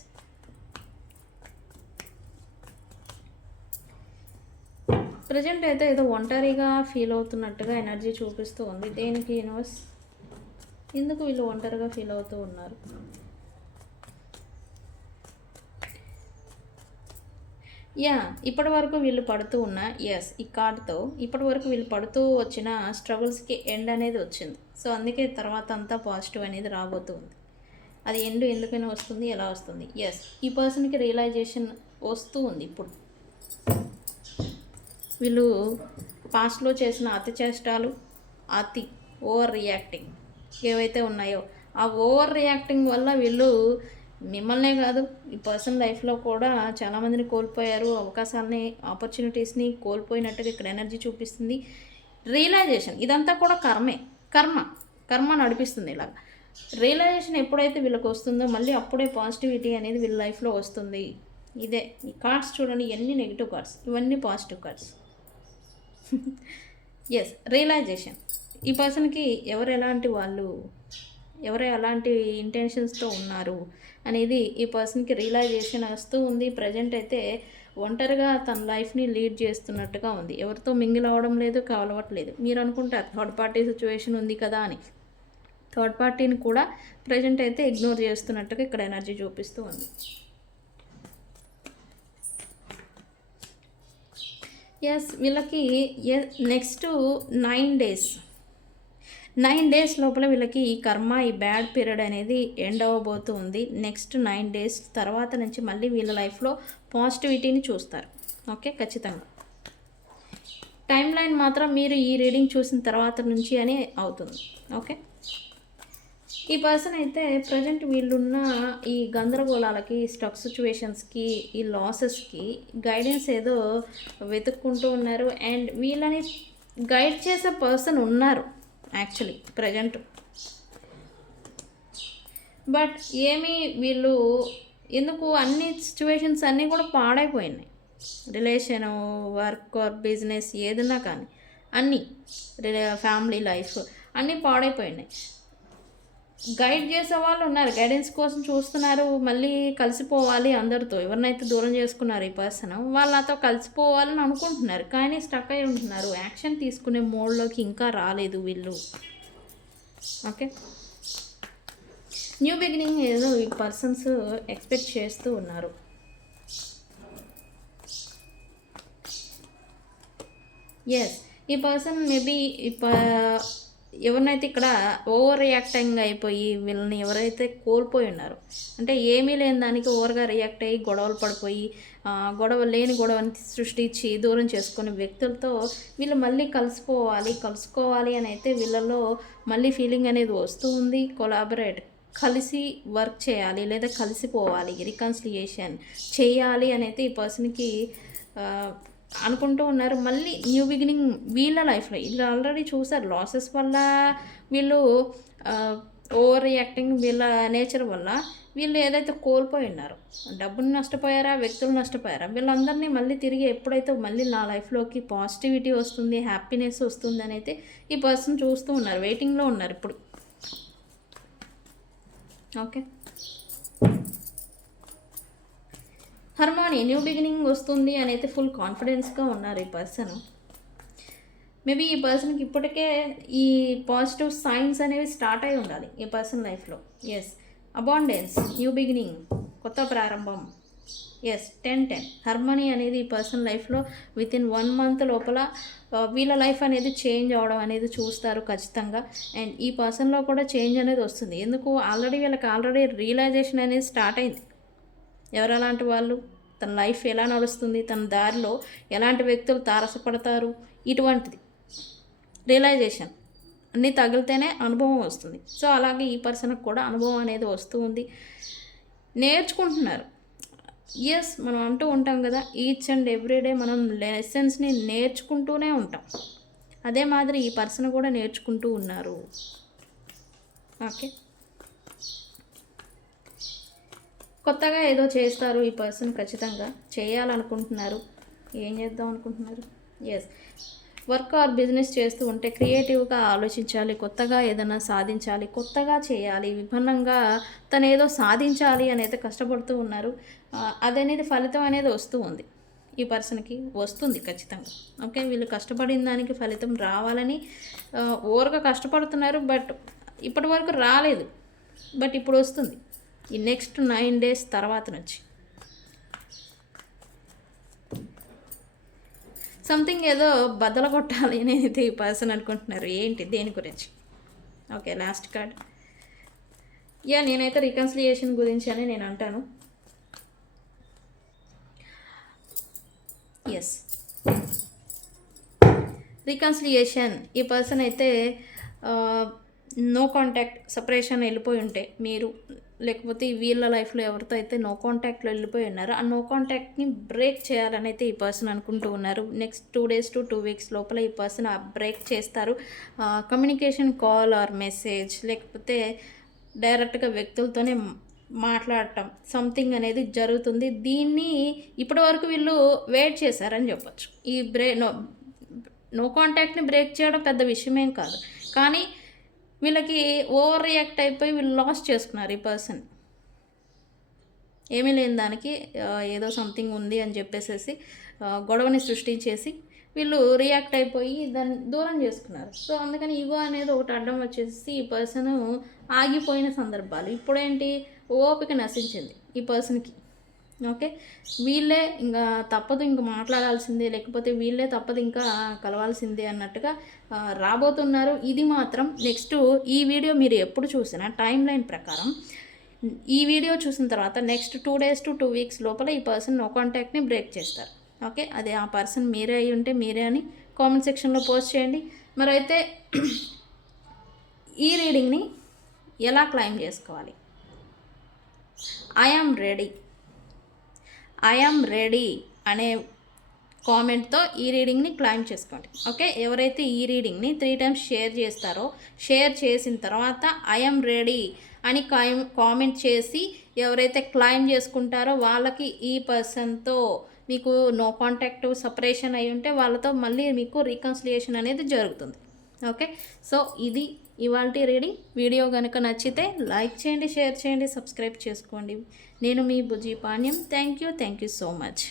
ప్రజెంట్ అయితే ఏదో ఒంటరిగా ఫీల్ అవుతున్నట్టుగా ఎనర్జీ చూపిస్తూ ఉంది. దేనికి యూనివర్స్, ఎందుకు వీళ్ళు ఒంటరిగా ఫీల్ అవుతూ ఉన్నారు? యా, ఇప్పటి వరకు వీళ్ళు పడుతూ ఉన్న, ఎస్, ఈ కార్డ్తో ఇప్పటి వరకు వీళ్ళు పడుతూ వచ్చిన స్ట్రగుల్స్కి ఎండ్ అనేది వచ్చింది. సో అందుకే తర్వాత అంతా పాజిటివ్ అనేది రాబోతుంది. అది ఎండ్ ఎందుకైనా వస్తుంది, ఎలా వస్తుంది? ఎస్, ఈ పర్సన్కి రియలైజేషన్ వస్తూ ఉంది ఇప్పుడు. వీళ్ళు పాస్ట్లో చేసిన అతి చేష్టాలు, అతి ఓవర్ రియాక్టింగ్ ఏవైతే ఉన్నాయో ఆ ఓవర్ రియాక్టింగ్ వల్ల వీళ్ళు మిమ్మల్నే కాదు ఈ పర్సన్ లైఫ్లో కూడా చాలామందిని కోల్పోయారు. అవకాశాలని, ఆపర్చునిటీస్ని కోల్పోయినట్టుగా ఇక్కడ ఎనర్జీ చూపిస్తుంది. రియలైజేషన్ ఇదంతా కూడా కర్మ నడిపిస్తుంది. ఇలా రియలైజేషన్ ఎప్పుడైతే వీళ్ళకి వస్తుందో మళ్ళీ అప్పుడే పాజిటివిటీ అనేది వీళ్ళ లైఫ్లో వస్తుంది. ఇదే ఈ కార్డ్స్ చూడండి, ఎన్ని నెగిటివ్ కార్డ్స్, ఇవన్నీ పాజిటివ్ కార్డ్స్. Yes, realisation. ఈ పర్సన్కి ఎవరు ఎలాంటి ఇంటెన్షన్స్తో ఉన్నారు అనేది ఈ పర్సన్కి రియలైజేషన్ వస్తూ ఉంది. ప్రజెంట్ అయితే ఒంటరిగా తన లైఫ్ని లీడ్ చేస్తున్నట్టుగా ఉంది. ఎవరితో మింగిల్ అవ్వడం లేదు, కలవట్లేదు. మీరు అనుకుంటారు థర్డ్ పార్టీ సిచ్యువేషన్ ఉంది కదా అని. థర్డ్ పార్టీని కూడా ప్రజెంట్ అయితే ఇగ్నోర్ చేస్తున్నట్టుగా ఇక్కడ ఎనర్జీ చూపిస్తూ ఉంది. ఎస్, వీళ్ళకి నెక్స్ట్ 9 డేస్ లోపల వీళ్ళకి ఈ కర్మ, ఈ బ్యాడ్ పీరియడ్ అనేది ఎండ్ అవ్వబోతుంది. నెక్స్ట్ 9 డేస్ తర్వాత నుంచి మళ్ళీ వీళ్ళ లైఫ్లో పాజిటివిటీని చూస్తారు. ఓకే, ఖచ్చితంగా. టైం లైన్ మాత్రం మీరు ఈ రీడింగ్ చూసిన తర్వాత నుంచి అని అవుతుంది. ఓకే, ఈ పర్సన్ అయితే ప్రజెంట్ వీళ్ళున్న ఈ గందరగోళాలకి, స్టక్ సిచ్యువేషన్స్కి, ఈ లాసెస్కి గైడెన్స్ ఏదో వెతుక్కుంటూ ఉన్నారు. అండ్ వీళ్ళని గైడ్ చేసే పర్సన్ ఉన్నారు యాక్చువల్లీ ప్రజెంట్. బట్ వీళ్ళు ఎందుకు అన్ని సిచ్యువేషన్స్ అన్నీ కూడా పాడైపోయినాయి. రిలేషను, వర్క్ ఆర్ బిజినెస్ ఏదన్నా కానీ అన్నీ, ఫ్యామిలీ లైఫ్ అన్నీ పాడైపోయినాయి. గైడ్ చేసే వాళ్ళు ఉన్నారు, గైడెన్స్ కోసం చూస్తున్నారు. మళ్ళీ కలిసిపోవాలి అందరితో. ఎవరినైతే దూరం చేసుకున్నారు ఈ పర్సన్, వాళ్ళు నాతో కలిసిపోవాలని అనుకుంటున్నారు, కానీ స్టక్ అయి ఉంటున్నారు. యాక్షన్ తీసుకునే మోడ్లోకి ఇంకా రాలేదు వీళ్ళు. ఓకే, న్యూ బిగినింగ్ ఏదో ఈ పర్సన్స్ ఎక్స్పెక్ట్ చేస్తూ ఉన్నారు. ఎస్, ఈ పర్సన్ మేబీ ఎవరినైతే ఇక్కడ ఓవర్ రియాక్టింగ్ అయిపోయి వీళ్ళని ఎవరైతే కోల్పోయి ఉన్నారో, అంటే ఏమీ లేని దానికి ఓవర్గా రియాక్ట్ అయ్యి గొడవలు పడిపోయి గొడవని సృష్టించి దూరం చేసుకునే వ్యక్తులతో వీళ్ళు మళ్ళీ కలుసుకోవాలి అని అయితే వీళ్ళలో మళ్ళీ ఫీలింగ్ అనేది వస్తూ ఉంది. కలిసి వర్క్ చేయాలి, లేదా కలిసిపోవాలి, రికన్సిలియేషన్ చేయాలి అని అయితే ఈ పర్సన్కి అనుకుంటూ ఉన్నారు. మళ్ళీ న్యూ బిగినింగ్ వీళ్ళ లైఫ్లో వీళ్ళు ఆల్రెడీ చూసారు. లాసెస్ వల్ల వీళ్ళు ఓవర్ రియాక్టింగ్, వీళ్ళ నేచర్ వల్ల వీళ్ళు ఏదైతే కోల్పోయి ఉన్నారో, డబ్బును నష్టపోయారా, వ్యక్తులు నష్టపోయారా, వీళ్ళందరినీ మళ్ళీ తిరిగి ఎప్పుడైతే మళ్ళీ నా లైఫ్లోకి పాజిటివిటీ వస్తుంది, హ్యాపీనెస్ వస్తుంది అని అయితే ఈ పర్సన్ చూస్తూ ఉన్నారు, వెయిటింగ్లో ఉన్నారు ఇప్పుడు. ఓకే, హార్మోనీ, న్యూ బిగినింగ్ వస్తుంది అని అయితే ఫుల్ కాన్ఫిడెన్స్గా ఉన్నారు ఈ పర్సన్. మేబీ ఈ పర్సన్కి ఇప్పటికే ఈ పాజిటివ్ సైన్స్ అనేవి స్టార్ట్ అయి ఉండాలి ఈ పర్సన్ లైఫ్లో. ఎస్, అబాండెన్స్, న్యూ బిగినింగ్, కొత్త ప్రారంభం. ఎస్, 10-10 హార్మోనీ అనేది ఈ పర్సన్ లైఫ్లో వితిన్ 1 month లోపల వీళ్ళ లైఫ్ అనేది చేంజ్ అవ్వడం అనేది చూస్తారు ఖచ్చితంగా. అండ్ ఈ పర్సన్లో కూడా చేంజ్ అనేది వస్తుంది. ఎందుకు, వీళ్ళకి ఆల్రెడీ రియలైజేషన్ అనేది స్టార్ట్ అయింది. ఎవరు అలాంటి వాళ్ళు, తన లైఫ్ ఎలా నడుస్తుంది, తన దారిలో ఎలాంటి వ్యక్తులు తారసపడతారు, ఇటువంటిది రియలైజేషన్ అన్నీ తగిలితేనే అనుభవం వస్తుంది. సో అలాగే ఈ పర్సన్కి కూడా అనుభవం అనేది వస్తూ ఉంది. నేర్చుకుంటున్నారు. ఎస్, మనం అంటూ ఉంటాం కదా, ఈచ్ అండ్ ఎవ్రీడే మనం లెసన్స్ని నేర్చుకుంటూనే ఉంటాం. అదే మాదిరి ఈ పర్సన్ కూడా నేర్చుకుంటూ ఉన్నారు. ఓకే, కొత్తగా ఏదో చేస్తారు ఈ పర్సన్, ఖచ్చితంగా చేయాలనుకుంటున్నారు. ఏం చేద్దాం అనుకుంటున్నారు? ఎస్, వర్క్ ఆర్ బిజినెస్ చేస్తూ ఉంటే క్రియేటివ్గా ఆలోచించాలి, కొత్తగా ఏదైనా సాధించాలి, కొత్తగా చేయాలి, విభిన్నంగా తను ఏదో సాధించాలి అనేది కష్టపడుతూ ఉన్నారు. అదనేది ఫలితం అనేది వస్తూ ఉంది, ఈ పర్సన్కి వస్తుంది ఖచ్చితంగా. ఓకే, వీళ్ళు కష్టపడిన దానికి ఫలితం రావాలని ఓవర్గా కష్టపడుతున్నారు, బట్ ఇప్పటి వరకు రాలేదు, బట్ ఇప్పుడు వస్తుంది ఈ నెక్స్ట్ 9 days తర్వాత నుంచి. సంథింగ్ ఏదో బద్దలు కొట్టాలి అనేది ఈ పర్సన్ అనుకుంటున్నారు. ఏంటి, దేని గురించి? Okay, last card. నేనైతే రికన్సిలియేషన్ గురించి అని నేను అంటాను. Yes, reconciliation. ఈ పర్సన్ అయితే నో కాంటాక్ట్, సపరేషన్ వెళ్ళిపోయి ఉంటే మీరు, లేకపోతే వీళ్ళ లైఫ్లో ఎవరితో అయితే నో కాంటాక్ట్లో వెళ్ళిపోయి ఉన్నారో ఆ నో కాంటాక్ట్ని బ్రేక్ చేయాలని అయితే ఈ పర్సన్ అనుకుంటూ ఉన్నారు. నెక్స్ట్ 2 days to 2 weeks లోపల ఈ పర్సన్ బ్రేక్ చేస్తారు. కమ్యూనికేషన్, కాల్ ఆర్ మెసేజ్, లేకపోతే డైరెక్ట్గా వ్యక్తులతోనే మాట్లాడటం, సంథింగ్ అనేది జరుగుతుంది. దీన్ని ఇప్పటి వరకు వీళ్ళు వెయిట్ చేశారని చెప్పచ్చు. ఈ నో కాంటాక్ట్ని బ్రేక్ చేయడం పెద్ద విషయమేం కాదు, కానీ వీళ్ళకి ఓవర్ రియాక్ట్ అయిపోయి వీళ్ళు లాస్ చేసుకున్నారు ఈ పర్సన్. ఏమీ లేని దానికి ఏదో సంథింగ్ ఉంది అని చెప్పేసి గొడవని సృష్టించేసి వీళ్ళు రియాక్ట్ అయిపోయి దాన్ని దూరం చేసుకున్నారు. సో అందుకని ఈగో అనేది ఒకటి అడ్డం వచ్చేసి ఈ పర్సన్ ఆగిపోయిన సందర్భాలు. ఇప్పుడేంటి, ఓపిక నశించింది ఈ పర్సన్కి. ఓకే, వీళ్ళే ఇంకా తప్పదు, ఇంకా మాట్లాడాల్సిందే, లేకపోతే వీళ్ళే తప్పదు ఇంకా కలవాల్సిందే అన్నట్టుగా రాబోతున్నారు. ఇది మాత్రం నెక్స్ట్ ఈ వీడియో మీరు ఎప్పుడు చూసినా టైం లైన్ ప్రకారం ఈ వీడియో చూసిన తర్వాత నెక్స్ట్ 2 days to 2 weeks లోపల ఈ పర్సన్ నో కాంటాక్ట్ని బ్రేక్ చేస్తారు. ఓకే, అదే ఆ పర్సన్ మీరే అయి ఉంటే మీరే అని కామెంట్ సెక్షన్లో పోస్ట్ చేయండి. మరైతే ఈ రీడింగ్ని ఎలా క్లైమ్ చేసుకోవాలి? ఐ యామ్ రెడీ అనే కామెంట్తో ఈ రీడింగ్ని క్లైమ్ చేసుకోండి. ఓకే, ఎవరైతే ఈ రీడింగ్ని 3 times షేర్ చేస్తారో, షేర్ చేసిన తర్వాత ఐ యామ్ రెడీ అని కామెంట్ చేసి ఎవరైతే క్లైమ్ చేసుకుంటారో వాళ్ళకి ఈ పర్సన్తో మీకు నో కాంటాక్ట్, సపరేషన్ అయి ఉంటే వాళ్ళతో మళ్ళీ మీకు రీకన్సిలియేషన్ అనేది జరుగుతుంది. ఓకే, సో ఇది ఇవాల్టి రీడింగ్. వీడియో కనుక నచ్చితే లైక్ చేయండి, షేర్ చేయండి, సబ్స్క్రైబ్ చేసుకోండి. నేను మీ Bujji Panyam. Thank you so much.